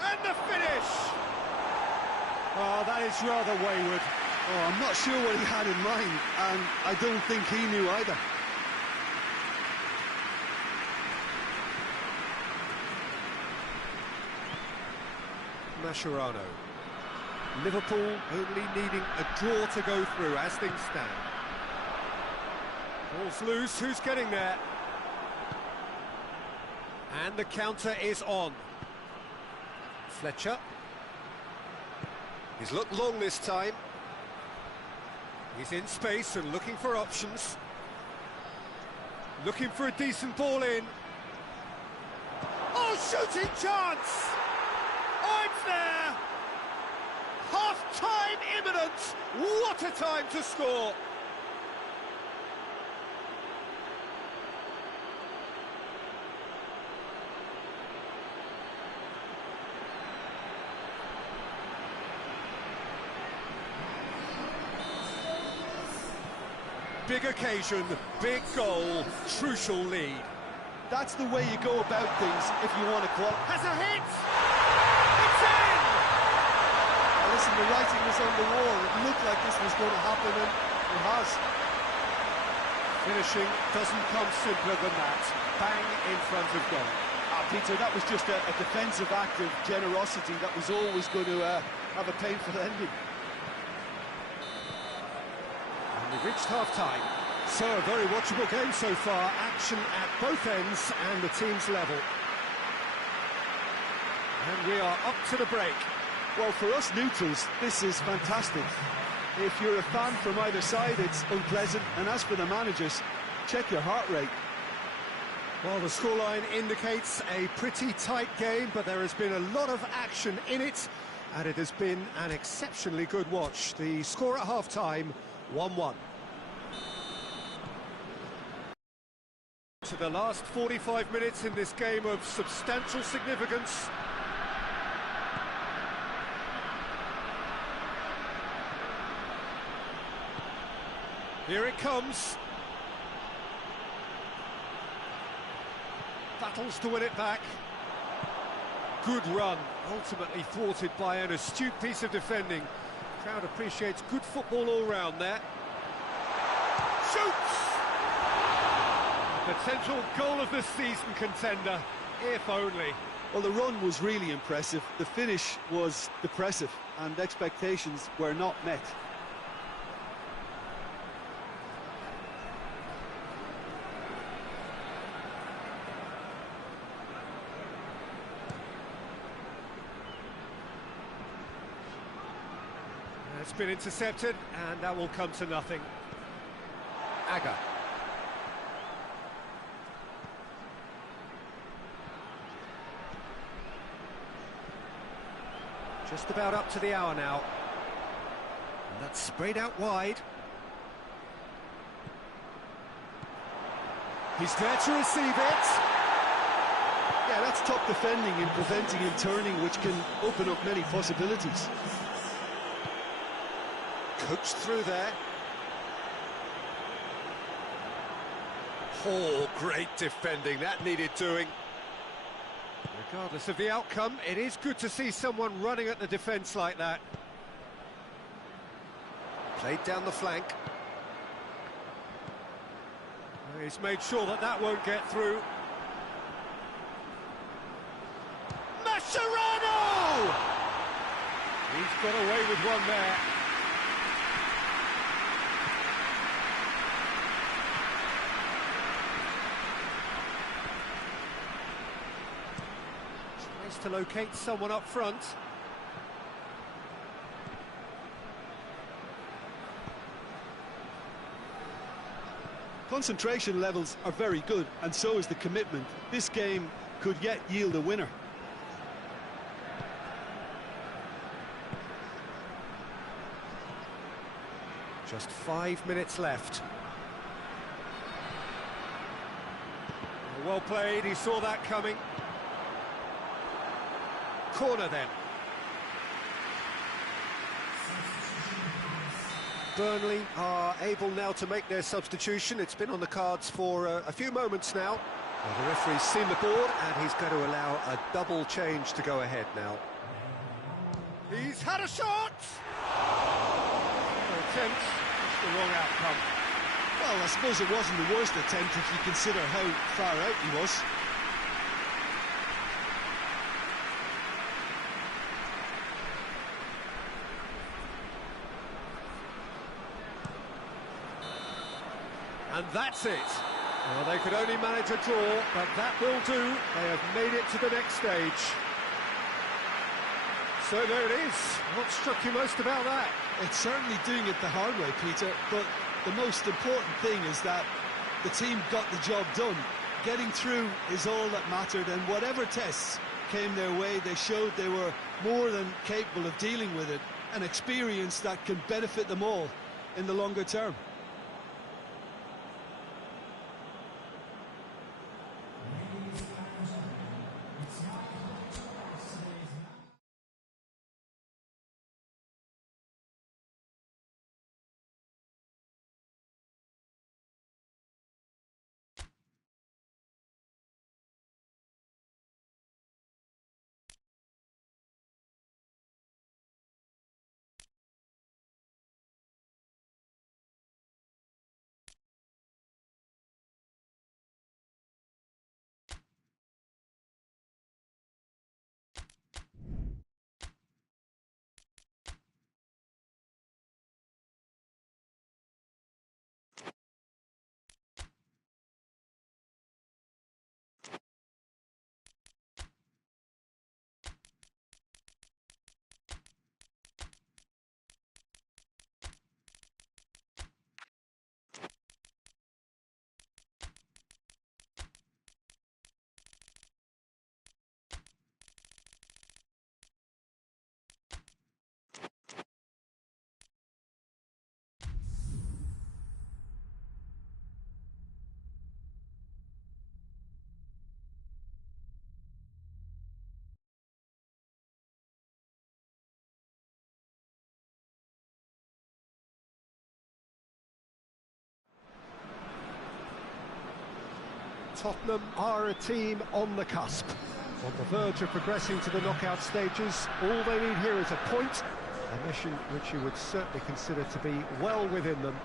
And the finish! Oh, that is rather wayward. Oh, I'm not sure what he had in mind, and I don't think he knew either. Mascherano. Liverpool only needing a draw to go through as things stand. Ball's loose, who's getting there? And the counter is on. Fletcher. He's looked long this time. He's in space and looking for options. Looking for a decent ball in. Oh, shooting chance! Oh, it's there! Half-time imminent! What a time to score! Big occasion, big goal, crucial lead. That's the way you go about things if you want to qualify. Has a hit! It's in! Now listen, the writing was on the wall. It looked like this was going to happen, and it has. Finishing doesn't come simpler than that. Bang in front of goal. Peter, that was just a defensive act of generosity that was always going to have a painful ending. We've reached half-time, so a very watchable game so far, action at both ends and the team's level. And we are up to the break. Well, for us neutrals, this is fantastic. If you're a fan from either side, it's unpleasant, and as for the managers, check your heart rate. Well, the scoreline indicates a pretty tight game, but there has been a lot of action in it, and it has been an exceptionally good watch. The score at half-time, 1-1. To the last 45 minutes in this game of substantial significance. Here it comes. Battles to win it back. Good run, ultimately thwarted by an astute piece of defending. Crowd appreciates good football all round there. Shoots! Potential goal of the season contender, if only. Well, the run was really impressive. The finish was depressive, and expectations were not met. It's been intercepted, and that will come to nothing. Aga. Just about up to the hour now. And that's sprayed out wide. He's there to receive it. Yeah, that's top defending and preventing him turning, which can open up many possibilities. Coached through there. Oh, great defending. That needed doing. Regardless of the outcome, it is good to see someone running at the defence like that. Played down the flank. He's made sure that that won't get through. Mascherano! He's got away with one there. To locate someone up front. Concentration levels are very good, and so is the commitment. This game could yet yield a winner. Just 5 minutes left. Well played, he saw that coming. Corner then. Burnley are able now to make their substitution. It's been on the cards for a few moments now. Well, the referee's seen the board and he's going to allow a double change to go ahead now. He's had a shot! No attempt, just the wrong outcome. Well, I suppose it wasn't the worst attempt if you consider how far out he was. And that's it. Well, they could only manage a draw, but that will do. They have made it to the next stage. So there it is. What struck you most about that? It's certainly doing it the hard way, Peter, but the most important thing is that the team got the job done. Getting through is all that mattered, and whatever tests came their way, they showed they were more than capable of dealing with it. An experience that can benefit them all in the longer term. Tottenham are a team on the cusp, on the verge of progressing to the knockout stages. All they need here is a point, a mission which you would certainly consider to be well within them.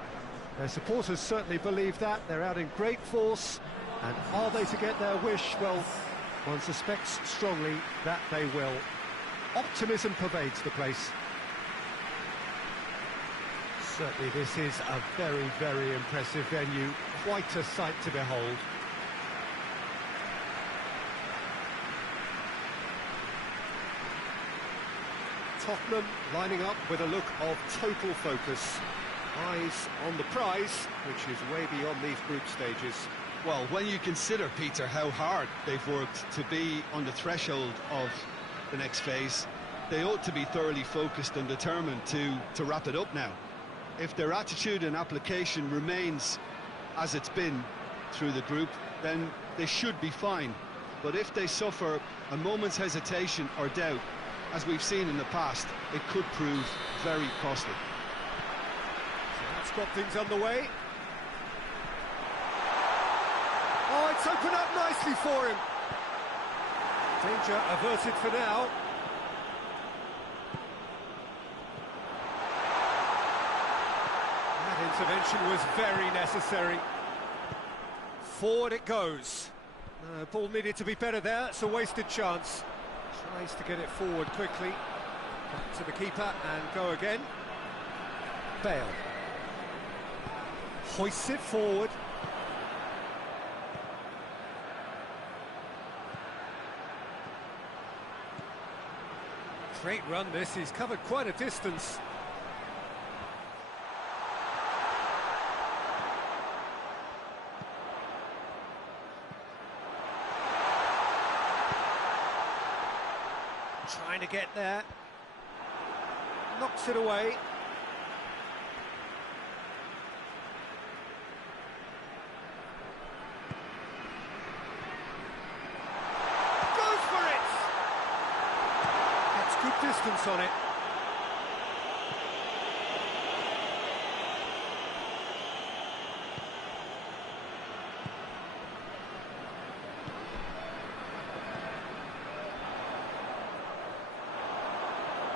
Their supporters certainly believe that. They're out in great force, and are they to get their wish? Well, one suspects strongly that they will. Optimism pervades the place. Certainly this is a very, very impressive venue, quite a sight to behold. Tottenham lining up with a look of total focus. Eyes on the prize, which is way beyond these group stages. Well, when you consider, Peter, how hard they've worked to be on the threshold of the next phase, they ought to be thoroughly focused and determined to wrap it up now. If their attitude and application remains as it's been through the group, then they should be fine. But if they suffer a moment's hesitation or doubt, as we've seen in the past, it could prove very costly. So that's got things underway. Oh, it's opened up nicely for him. Danger averted for now. That intervention was very necessary. Forward it goes. No, ball needed to be better there. It's a wasted chance. Tries to get it forward quickly. Back to the keeper and go again. Bale. Hoists it forward. Great run this, he's covered quite a distance. Trying to get there. Knocks it away. Good distance on it.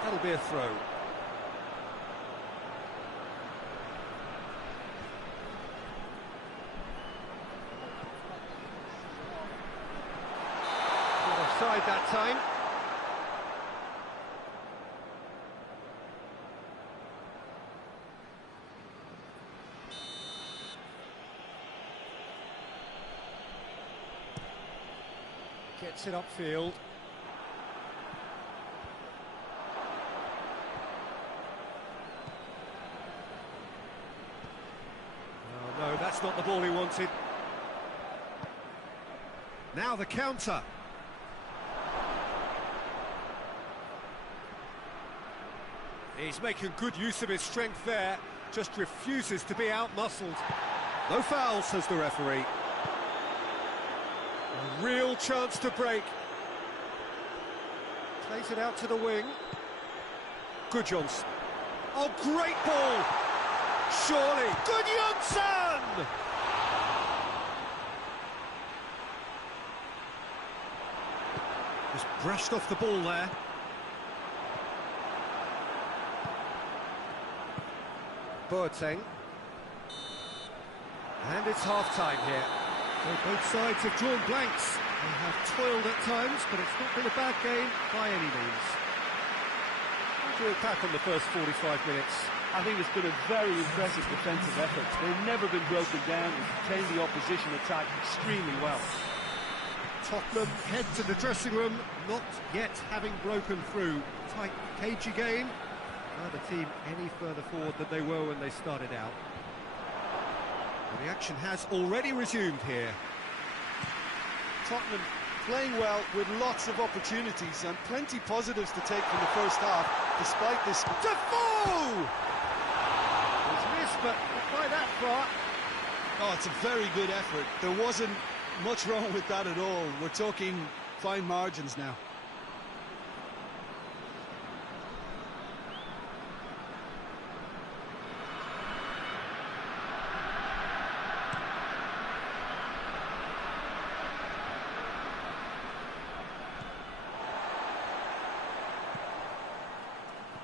That'll be a throw. Not offside that time. Gets it upfield. Oh, no, that's not the ball he wanted. Now the counter. He's making good use of his strength there, just refuses to be out-muscled. No foul, says the referee. A real chance to break. Plays it out to the wing. Good Johnson. Oh, great ball! Surely. Good Johnson! Just brushed off the ball there. Boateng. And it's half-time here. So both sides have drawn blanks. They have toiled at times, but it's not been a bad game by any means. How do you look back on the first 45 minutes? I think it's been a very impressive defensive effort. They've never been broken down and contained the opposition attack extremely well. Tottenham head to the dressing room, not yet having broken through. Tight, cagey game. Neither team any further forward than they were when they started out. The action has already resumed here. Tottenham playing well with lots of opportunities and plenty positives to take from the first half, despite this. Defoe! It's missed, but not by that far. Oh, it's a very good effort. There wasn't much wrong with that at all. We're talking fine margins now.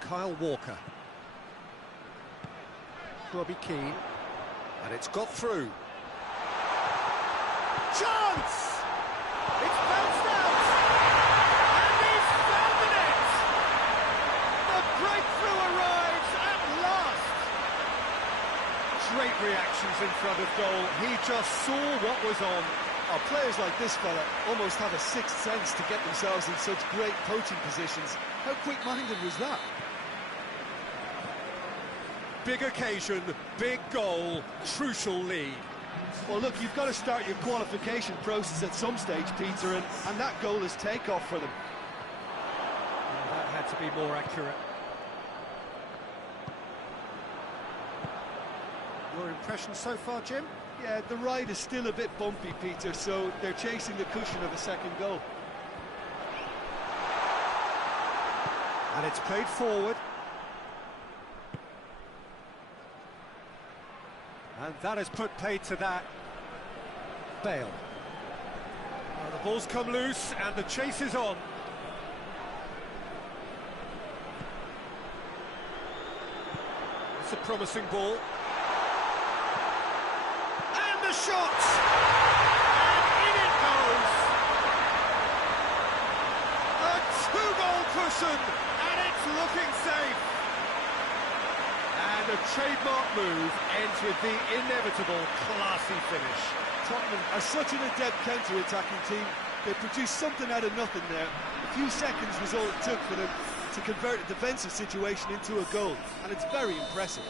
Kyle Walker. Robbie Keane. And it's got through. Chance! It's bounced out! And he's found the net! The breakthrough arrives at last! Great reactions in front of goal. He just saw what was on. Oh, players like this fella almost have a sixth sense to get themselves in such great coaching positions. How quick-minded was that? Big occasion, big goal, crucial lead. Well, look, you've got to start your qualification process at some stage, Peter, and that goal is takeoff for them. That had to be more accurate. Your impression so far, Jim? Yeah, the ride is still a bit bumpy, Peter, so they're chasing the cushion of a second goal. And it's played forward. And that has put paid to that. Bale. Well, the ball's come loose and the chase is on. It's a promising ball. And the shot! And in it goes! A two-goal cushion, and it's looking safe. And a trademark move ends with the inevitable classy finish. Tottenham are such an adept counter-attacking team. They produced something out of nothing there. A few seconds was all it took for them to convert a defensive situation into a goal, and it's very impressive.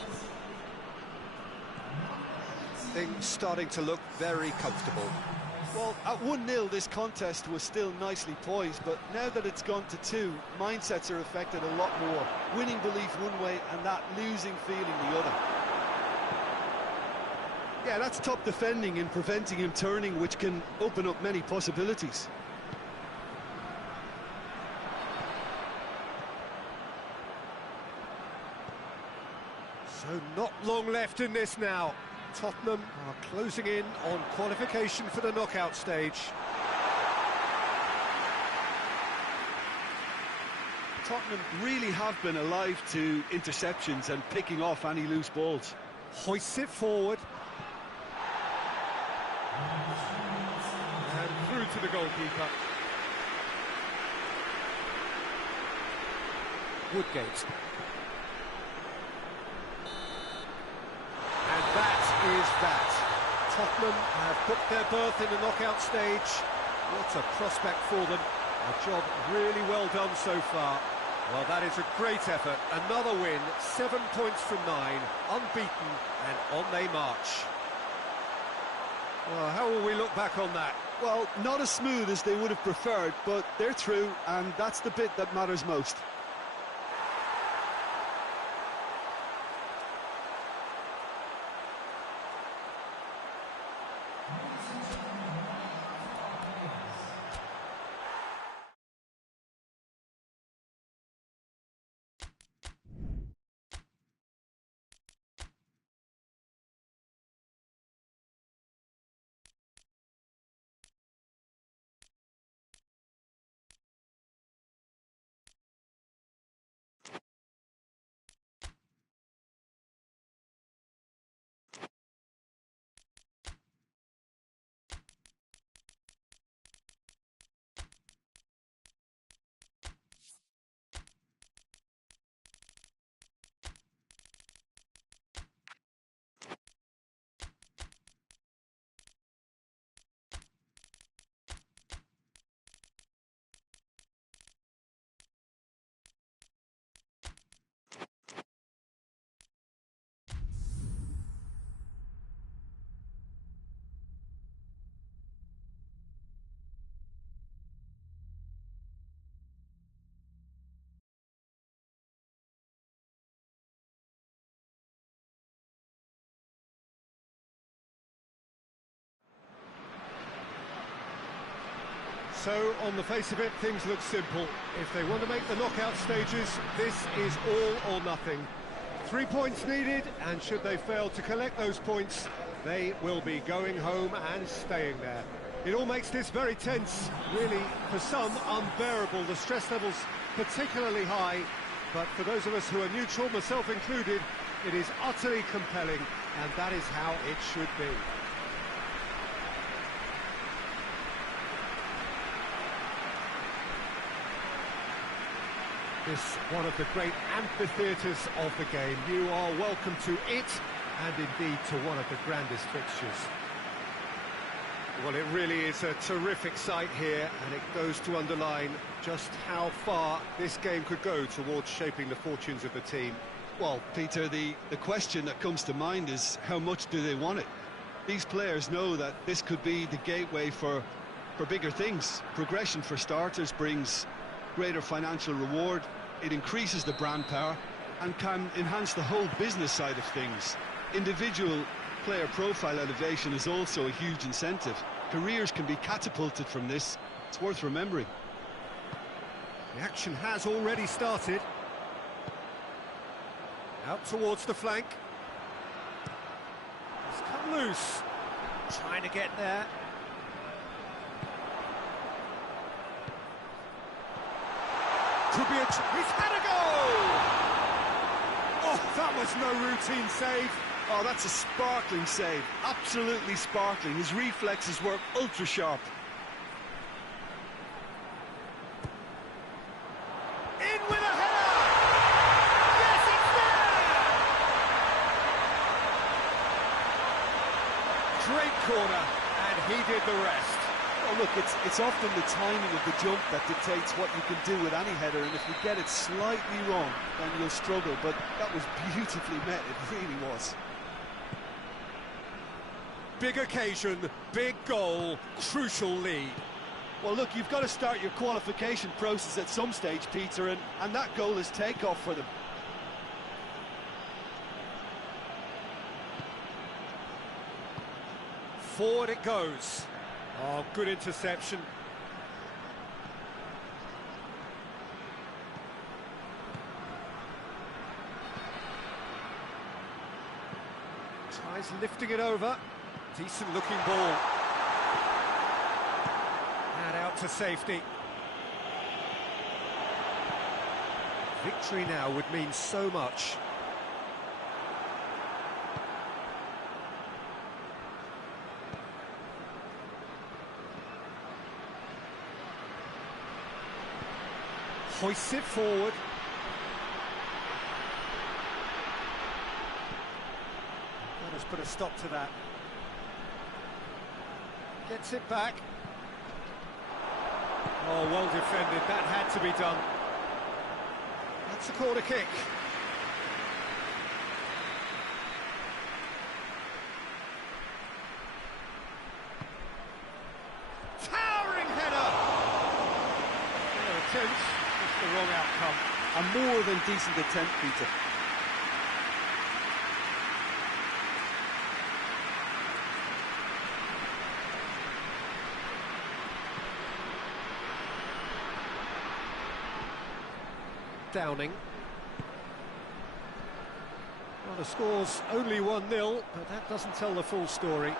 Things starting to look very comfortable. Well, at 1-0 this contest was still nicely poised, but now that it's gone to 2, mindsets are affected a lot more. Winning belief one way and that losing feeling the other. Yeah, that's top defending and preventing him turning, which can open up many possibilities. So not long left in this now. Tottenham are closing in on qualification for the knockout stage. Tottenham really have been alive to interceptions and picking off any loose balls. Hoists it forward. And through to the goalkeeper. Woodgate. And that is that. Tottenham have booked their berth in the knockout stage. What a prospect for them. A job really well done so far. Well, that is a great effort. Another win, 7 points from 9, unbeaten, and on they march. Well, how will we look back on that? Well, not as smooth as they would have preferred, but they're through, and that's the bit that matters most. So, on the face of it, things look simple. If they want to make the knockout stages, this is all or nothing. 3 points needed, and should they fail to collect those points, they will be going home and staying there. It all makes this very tense, really, for some, unbearable. The stress levels particularly high, but for those of us who are neutral, myself included, it is utterly compelling, and that is how it should be. This one of the great amphitheatres of the game. You are welcome to it, and indeed to one of the grandest fixtures. Well, it really is a terrific sight here, and it goes to underline just how far this game could go towards shaping the fortunes of the team. Well, Peter, the question that comes to mind is how much do they want it? These players know that this could be the gateway for bigger things. Progression, for starters, brings greater financial reward, it increases the brand power and can enhance the whole business side of things. Individual player profile elevation is also a huge incentive. Careers can be catapulted from this. It's worth remembering. The action has already started. Out towards the flank. It's come loose. Trying to get there. Could be he's had a goal! Oh, that was no routine save. Oh, that's a sparkling save. Absolutely sparkling. His reflexes were ultra sharp. In with a header! Yes, it's there! Great corner, and he did the rest. Well, look, it's often the timing of the jump that dictates what you can do with any header, and if you get it slightly wrong, then you'll struggle, but that was beautifully met, it really was. Big occasion, big goal, crucial lead. Well, look, you've got to start your qualification process at some stage, Peter, and that goal is takeoff for them. Forward it goes. Oh, good interception. Tries lifting it over. Decent looking ball. And out to safety. Victory now would mean so much. Hoists it forward. Let us put a stop to that. Gets it back. Oh, well defended. That had to be done. That's a corner kick. Towering header! Their attempt. The wrong outcome. A more than decent attempt, Peter. Downing. Well, the score's only 1-0, but that doesn't tell the full story.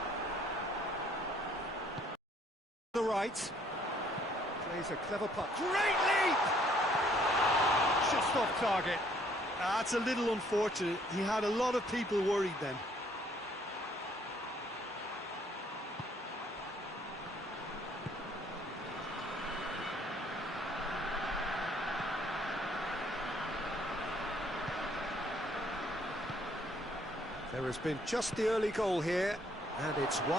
The right. Plays a clever putt. Great leap! Just off target. That's a little unfortunate. He had a lot of people worried then. There has been just the early goal here, and it's 1-0.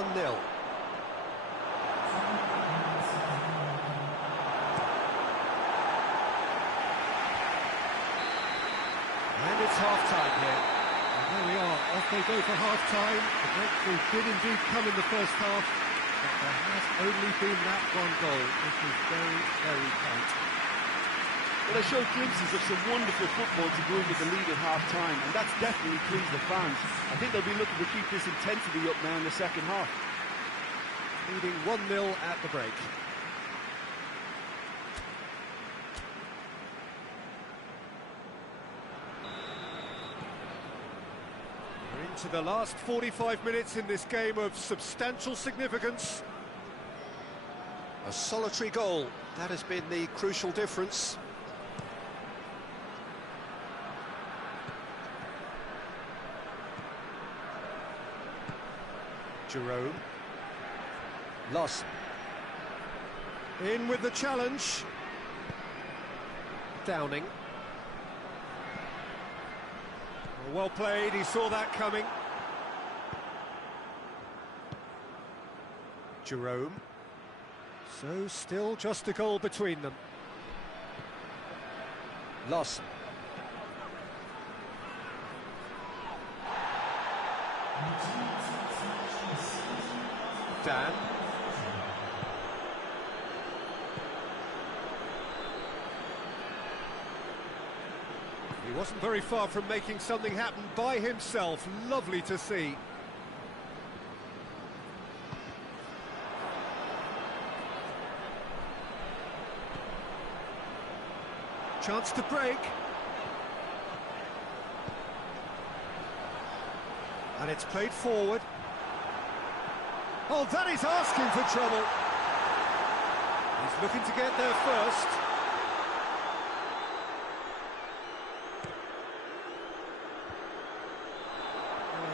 And it's half-time here. And there we are, off they go for half-time. The breakthrough did indeed come in the first half, but there has only been that one goal, which is very, very tight. Well, they showed glimpses of some wonderful football to go in with the lead at half-time, and that's definitely pleased the fans. I think they'll be looking to keep this intensity up now in the second half. Leading 1-0 at the break. We're into the last 45 minutes in this game of substantial significance. A solitary goal, that has been the crucial difference. Jerome. Loss. In with the challenge. Downing. Well played, he saw that coming. Jerome. So still just a goal between them. Loss. Dan. He wasn't very far from making something happen by himself. Lovely to see. Chance to break. And it's played forward. Oh, that is asking for trouble. He's looking to get there first.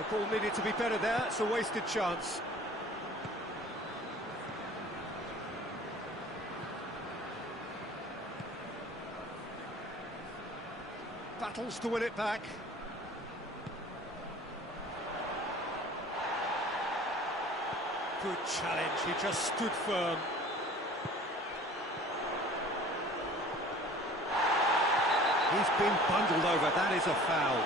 Ball needed to be better there, it's a wasted chance. Battles to win it back. Good challenge, he just stood firm. He's been bundled over, that is a foul.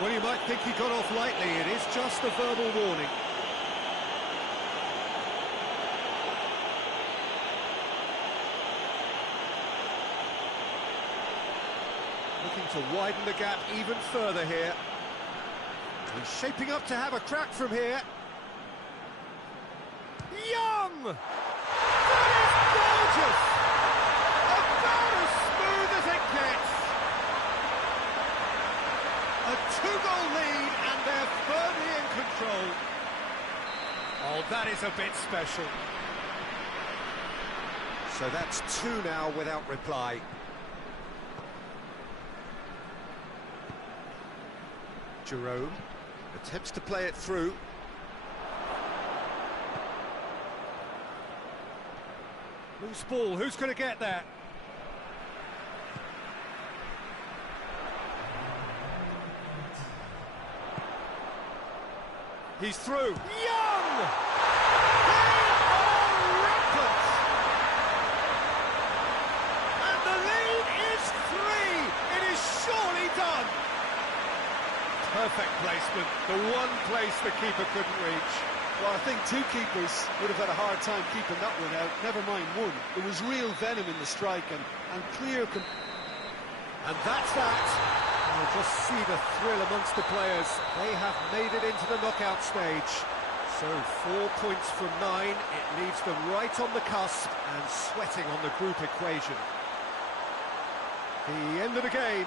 Well, you might think he got off lightly, it is just a verbal warning. Looking to widen the gap even further here. He's shaping up to have a crack from here. Young! That is gorgeous! About as smooth as it gets. A two-goal lead, and they're firmly in control. Oh, that is a bit special. So that's two now without reply. Jerome attempts to play it through. Loose ball, who's going to get that? He's through. Young! They are rampant! And the lead is 3! It is surely done! Perfect placement, the one place the keeper couldn't reach. Well, I think two keepers would have had a hard time keeping that one out, never mind one. There was real venom in the strike and clear... And that's that. You'll just see the thrill amongst the players. They have made it into the knockout stage. So 4 points from 9, it leaves them right on the cusp and sweating on the group equation. The end of the game.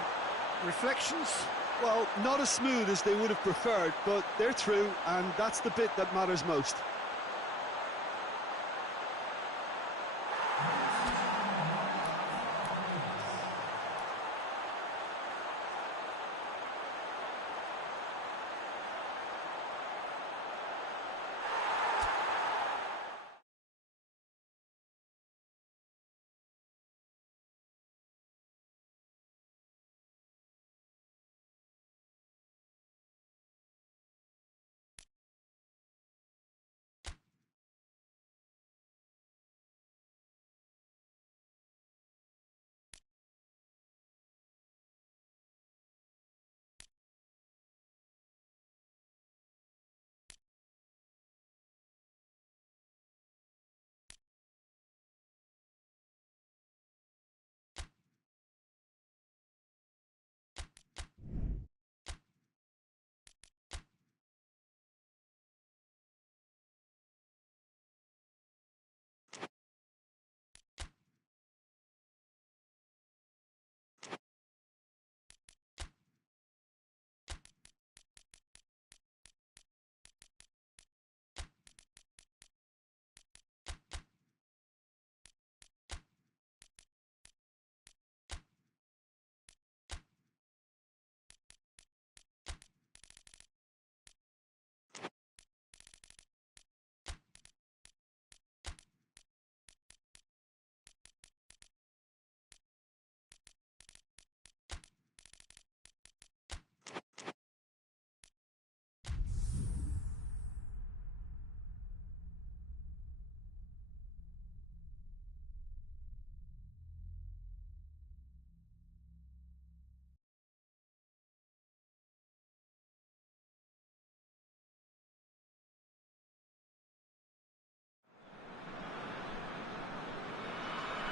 Reflections? Well, not as smooth as they would have preferred, but they're through, and that's the bit that matters most.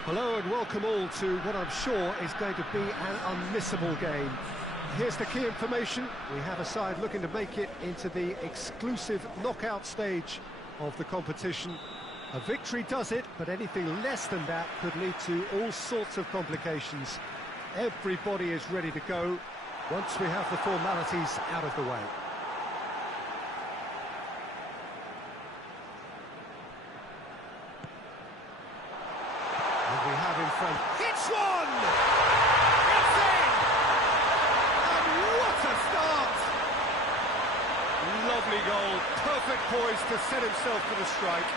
Hello and welcome all to what I'm sure is going to be an unmissable game. Here's the key information. We have a side looking to make it into the exclusive knockout stage of the competition. A victory does it, but anything less than that could lead to all sorts of complications. Everybody is ready to go once we have the formalities out of the way. We have in front. Hits one! It's in! And what a start! Lovely goal. Perfect poise to set himself for the strike.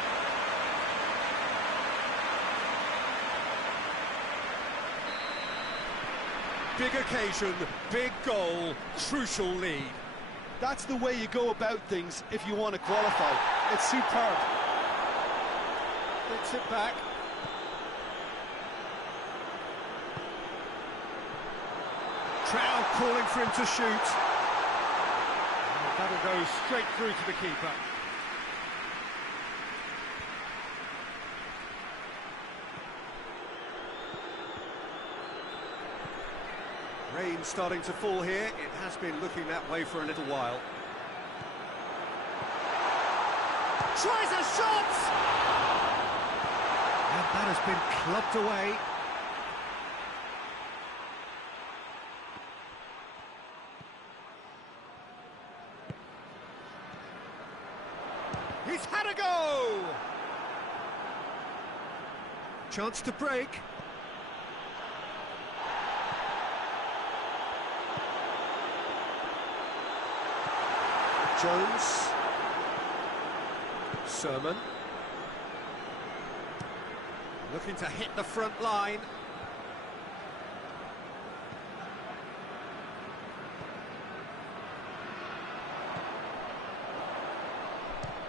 Big occasion, big goal, crucial lead. That's the way you go about things if you want to qualify. It's superb. Gets it back. Crowd calling for him to shoot. And that'll go straight through to the keeper. Rain starting to fall here. It has been looking that way for a little while. Tries a shot! And that has been clubbed away. He's had a go! Chance to break. Jones. Sermon. Looking to hit the front line.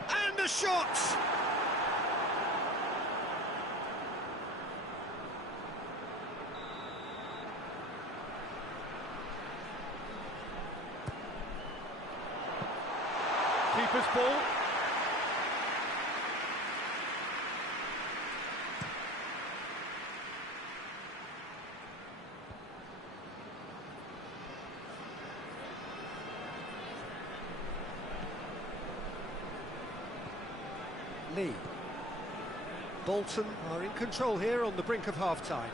And a shot! Keeper's ball. Lee. Bolton are in control here on the brink of half-time.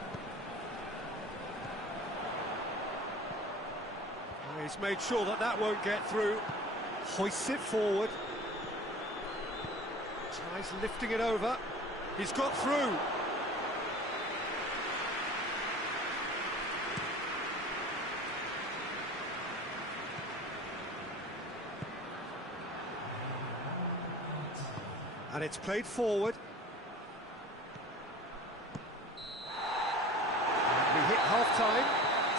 He's made sure that that won't get through. Hoists it forward. Tries lifting it over. He's got through. And it's played forward. And we hit half-time.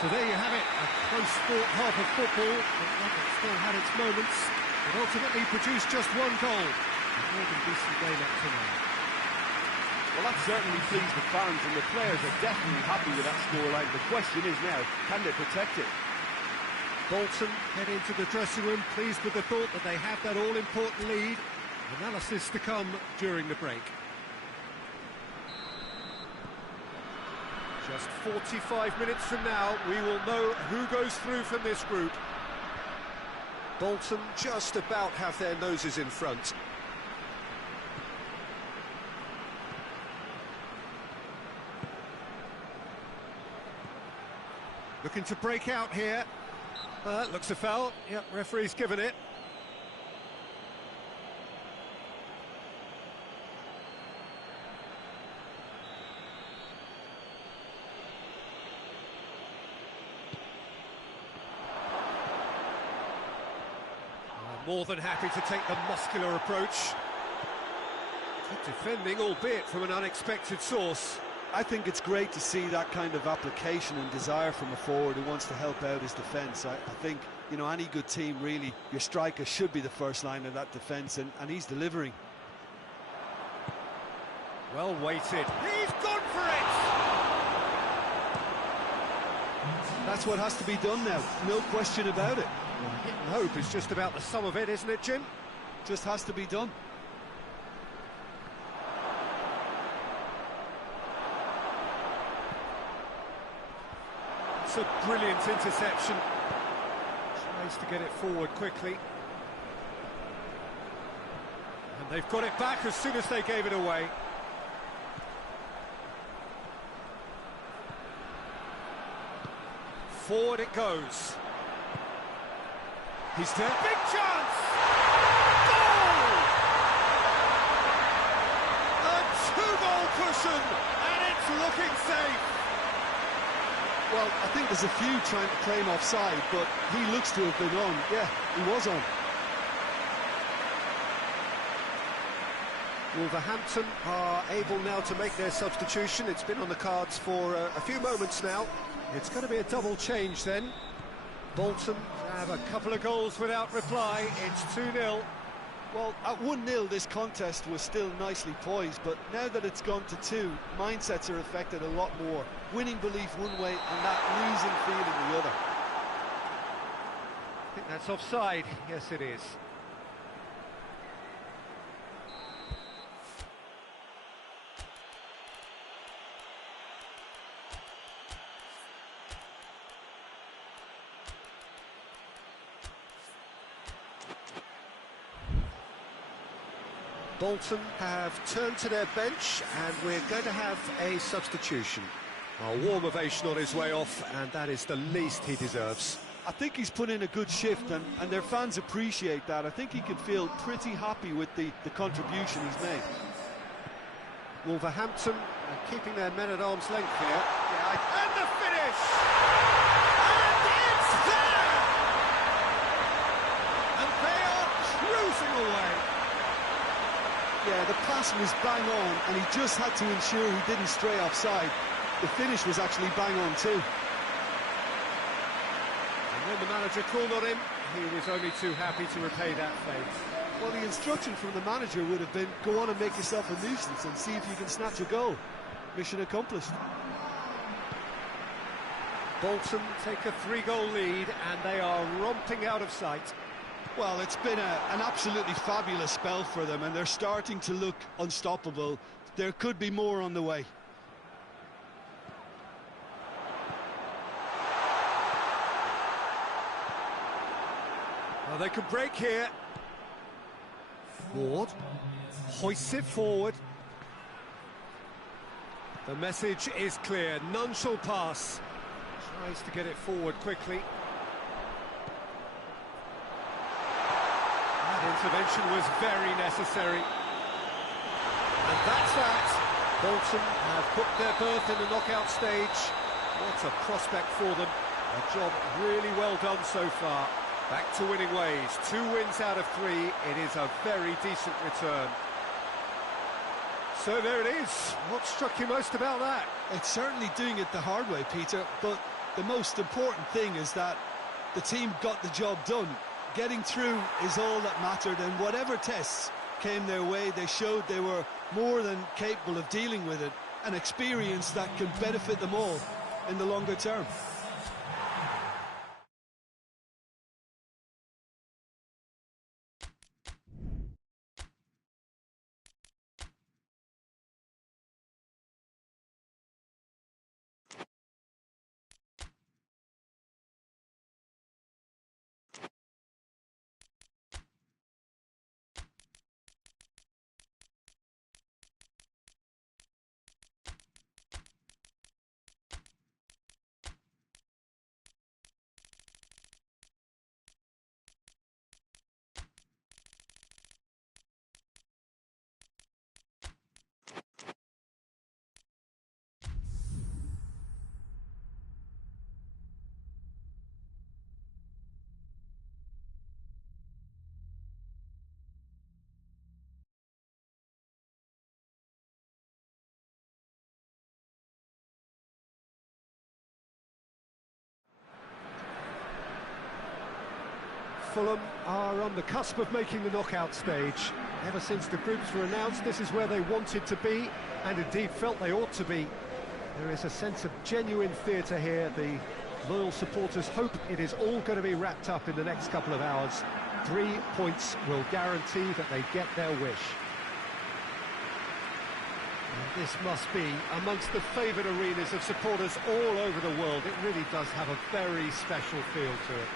So there you have it, a close-fought half of football, but one that still had its moments, but ultimately produced just one goal. A more than decent game up to now. Well, that certainly pleased the fans, and the players are definitely happy with that scoreline. The question is now, can they protect it? Bolton head into the dressing room, pleased with the thought that they have that all-important lead. Analysis to come during the break. Just 45 minutes from now, we will know who goes through from this group. Bolton just about have their noses in front. Looking to break out here. Looks a foul. Yep, referee's given it. More than happy to take the muscular approach. Good defending, albeit from an unexpected source. I think it's great to see that kind of application and desire from a forward who wants to help out his defence. I think, you know, any good team, really, your striker should be the first line of that defence, and he's delivering. Well weighted. He's gone for it! That's what has to be done now, no question about it. Well, hit and hope is just about the sum of it, isn't it, Jim? Just has to be done. That's a brilliant interception. Tries to get it forward quickly. And they've got it back as soon as they gave it away. Forward it goes. He's there. Big chance! Goal! A two-goal cushion, and it's looking safe. Well, I think there's a few trying to claim offside, but he looks to have been on. Yeah, he was on. Wolverhampton are able now to make their substitution. It's been on the cards for a few moments now. It's going to be a double change then. Bolton have a couple of goals without reply. It's 2-0. Well, at 1-0 this contest was still nicely poised, but now that it's gone to 2, mindsets are affected a lot more. Winning belief one way and that losing feeling the other. I think that's offside. Yes, it is. Bolton have turned to their bench, and we're going to have a substitution. A warm ovation on his way off, and that is the least he deserves. I think he's put in a good shift, and their fans appreciate that. I think he can feel pretty happy with the contribution he's made. Wolverhampton are keeping their men at arm's length here. Yeah, and the finish! And it's there! And they are cruising away. Yeah, the pass was bang on, and he just had to ensure he didn't stray offside. The finish was actually bang on too. And when the manager called on him, he was only too happy to repay that favour. Well, the instruction from the manager would have been, go on and make yourself a nuisance and see if you can snatch a goal. Mission accomplished. Bolton take a 3-goal lead, and they are romping out of sight. Well, it's been an absolutely fabulous spell for them, and they're starting to look unstoppable. There could be more on the way. Well, they could break here. Ward hoists it forward. The message is clear, none shall pass. Tries to get it forward quickly. That intervention was very necessary. And that's that. Bolton have booked their berth in the knockout stage. What a prospect for them. A job really well done so far. Back to winning ways. 2 wins out of 3. It is a very decent return. So there it is. What struck you most about that? It's certainly doing it the hard way, Peter, but the most important thing is that the team got the job done. Getting through is all that mattered, and whatever tests came their way, they showed they were more than capable of dealing with it. An experience that can benefit them all in the longer term. Fulham are on the cusp of making the knockout stage. Ever since the groups were announced, this is where they wanted to be, and indeed felt they ought to be. There is a sense of genuine theatre here. The loyal supporters hope it is all going to be wrapped up in the next couple of hours. 3 points will guarantee that they get their wish. This must be amongst the favoured arenas of supporters all over the world. It really does have a very special feel to it.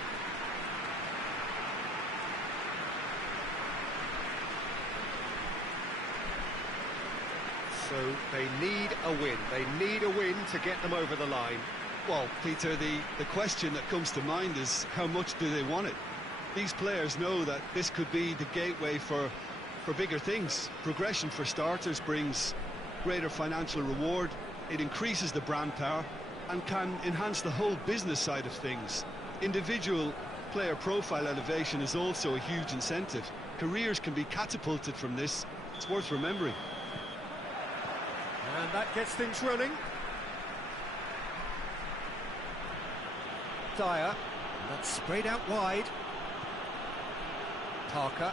So they need a win. They need a win to get them over the line. Well, Peter, the question that comes to mind is how much do they want it? These players know that this could be the gateway for bigger things. Progression, for starters, brings greater financial reward, it increases the brand power and can enhance the whole business side of things. Individual player profile elevation is also a huge incentive. Careers can be catapulted from this. It's worth remembering. And that gets things running. Dyer, and that's sprayed out wide. Parker.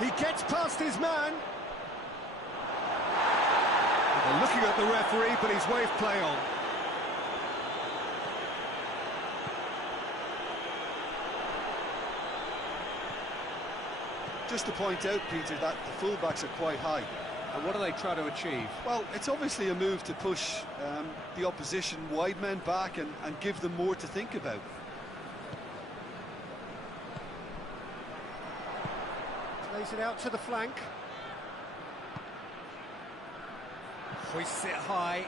He gets past his man. They're looking at the referee, but he's waved play on. Just to point out, Peter, that the fullbacks are quite high. And what do they try to achieve? Well, it's obviously a move to push the opposition wide men back and give them more to think about. Plays it out to the flank. Hoists it high.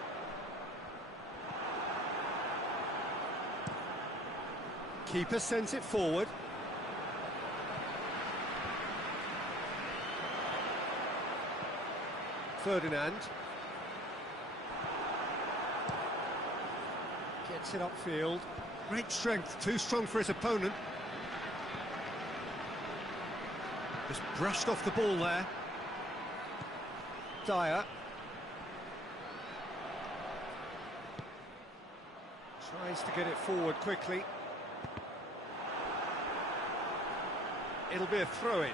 Keeper sends it forward. Ferdinand. Gets it upfield. Great strength, too strong for his opponent. Just brushed off the ball there. Dyer. Tries to get it forward quickly. It'll be a throw-in.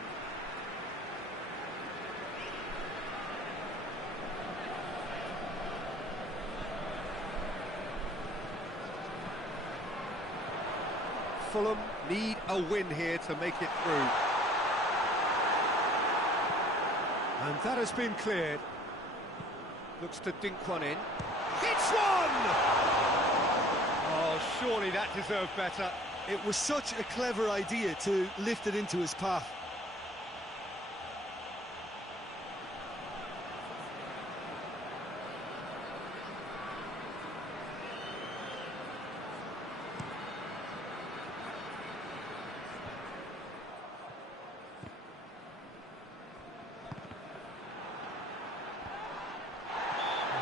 Fulham need a win here to make it through. And that has been cleared. Looks to dink one in. Hits one! Oh, surely that deserved better. It was such a clever idea to lift it into his path.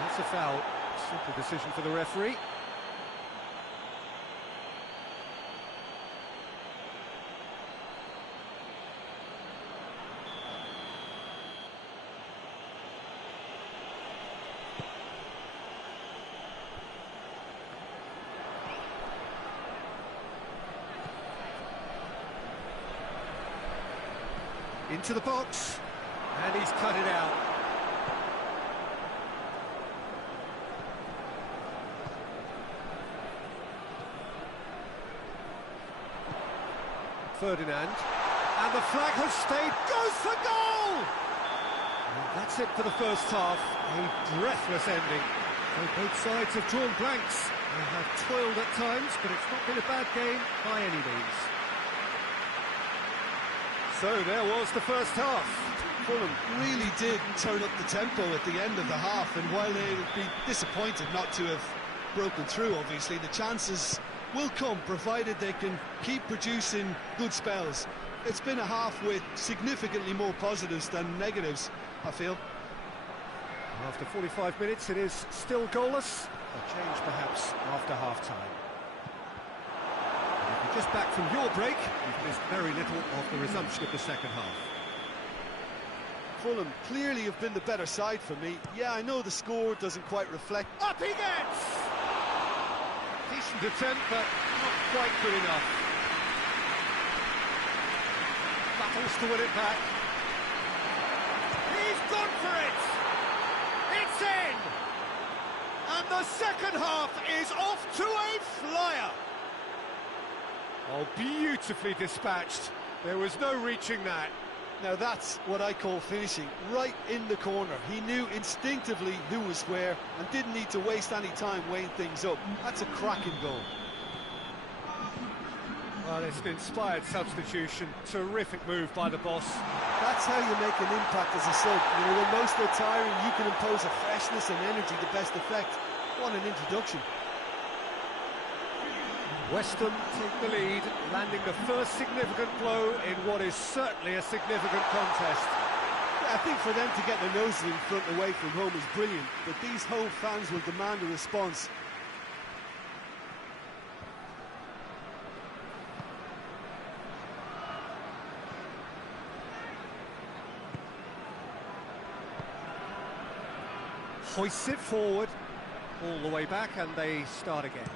That's a foul. Simple decision for the referee. Into the box, and he's cut it out. Ferdinand, and the flag has stayed, goes for goal! And that's it for the first half, a breathless ending. So both sides have drawn blanks, they have toiled at times, but it's not been a bad game by any means. So there was the first half. Fulham really did turn up the tempo at the end of the half, and while they would be disappointed not to have broken through, obviously, the chances will come, provided they can keep producing good spells. It's been a half with significantly more positives than negatives, I feel. After 45 minutes, it is still goalless. A change, perhaps, after half-time. Just back from your break, you've missed very little of the resumption of the second half. Fulham clearly have been the better side for me. Yeah, I know the score doesn't quite reflect. Up he gets! Decent attempt, but not quite good enough. Battles to win it back. He's gone for it! It's in! And the second half is off to a flyer! Oh, beautifully dispatched. There was no reaching that. Now that's what I call finishing, right in the corner. He knew instinctively who was where and didn't need to waste any time weighing things up. That's a cracking goal. Well, it's an inspired substitution. Terrific move by the boss. That's how you make an impact as a sub. You know, when most are tiring, you can impose a freshness and energy to best effect. What an introduction. Weston take the lead, landing the first significant blow in what is certainly a significant contest. Yeah, I think for them to get their noses in front away from home is brilliant, but these home fans will demand a response. Hoists it forward, all the way back, and they start again.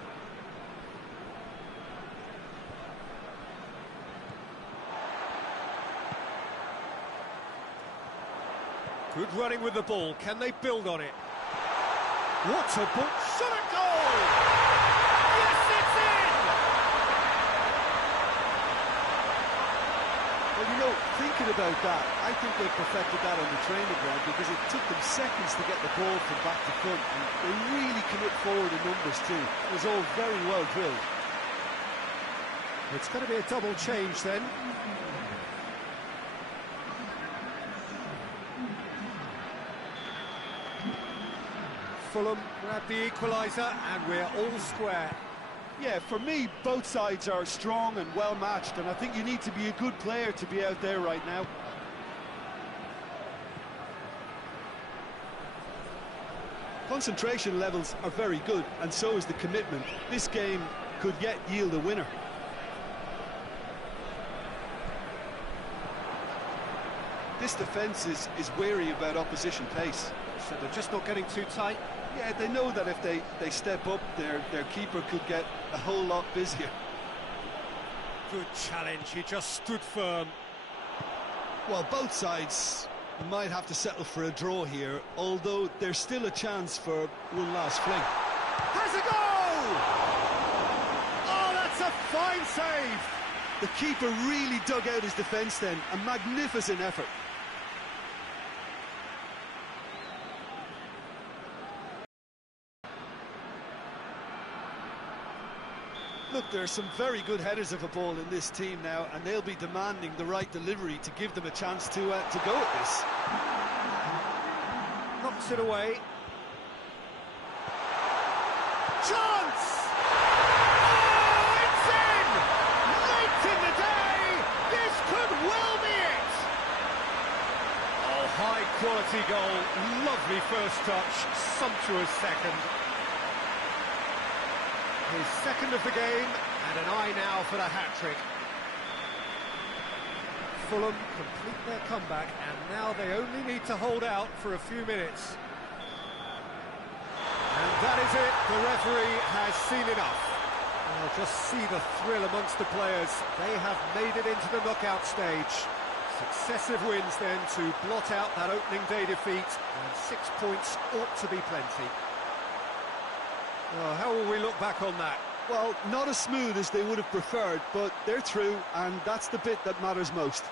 Good running with the ball. Can they build on it? What a ball! Shot a goal! Yes, it's in! Well, you know, thinking about that, I think they perfected that on the training ground because it took them seconds to get the ball from back to front, and they really commit forward in numbers too. It was all very well drilled. It's going to be a double change then. Fulham grab the equaliser and we're all square. Yeah, for me, both sides are strong and well matched, and I think you need to be a good player to be out there right now. Concentration levels are very good, and so is the commitment. This game could yet yield a winner. This defence is wary about opposition pace. So they're just not getting too tight. Yeah, they know that if they step up, their keeper could get a whole lot busier. Good challenge, he just stood firm. Well, both sides might have to settle for a draw here, although there's still a chance for one last fling. Has a goal! Oh, that's a fine save! The keeper really dug out his defence then, a magnificent effort. Look, there are some very good headers of a ball in this team now, and they'll be demanding the right delivery to give them a chance to go at this. Knocks it away. Chance! Oh, it's in! Late in the day! This could well be it! Oh, high-quality goal. Lovely first touch. Sumptuous second. His second of the game, and an eye now for the hat-trick. Fulham complete their comeback, and now they only need to hold out for a few minutes. And that is it, the referee has seen enough. Well, just see the thrill amongst the players. They have made it into the knockout stage. Successive wins then to blot out that opening day defeat, and 6 points ought to be plenty. Well, how will we look back on that? Well, not as smooth as they would have preferred, but they're through, and that's the bit that matters most.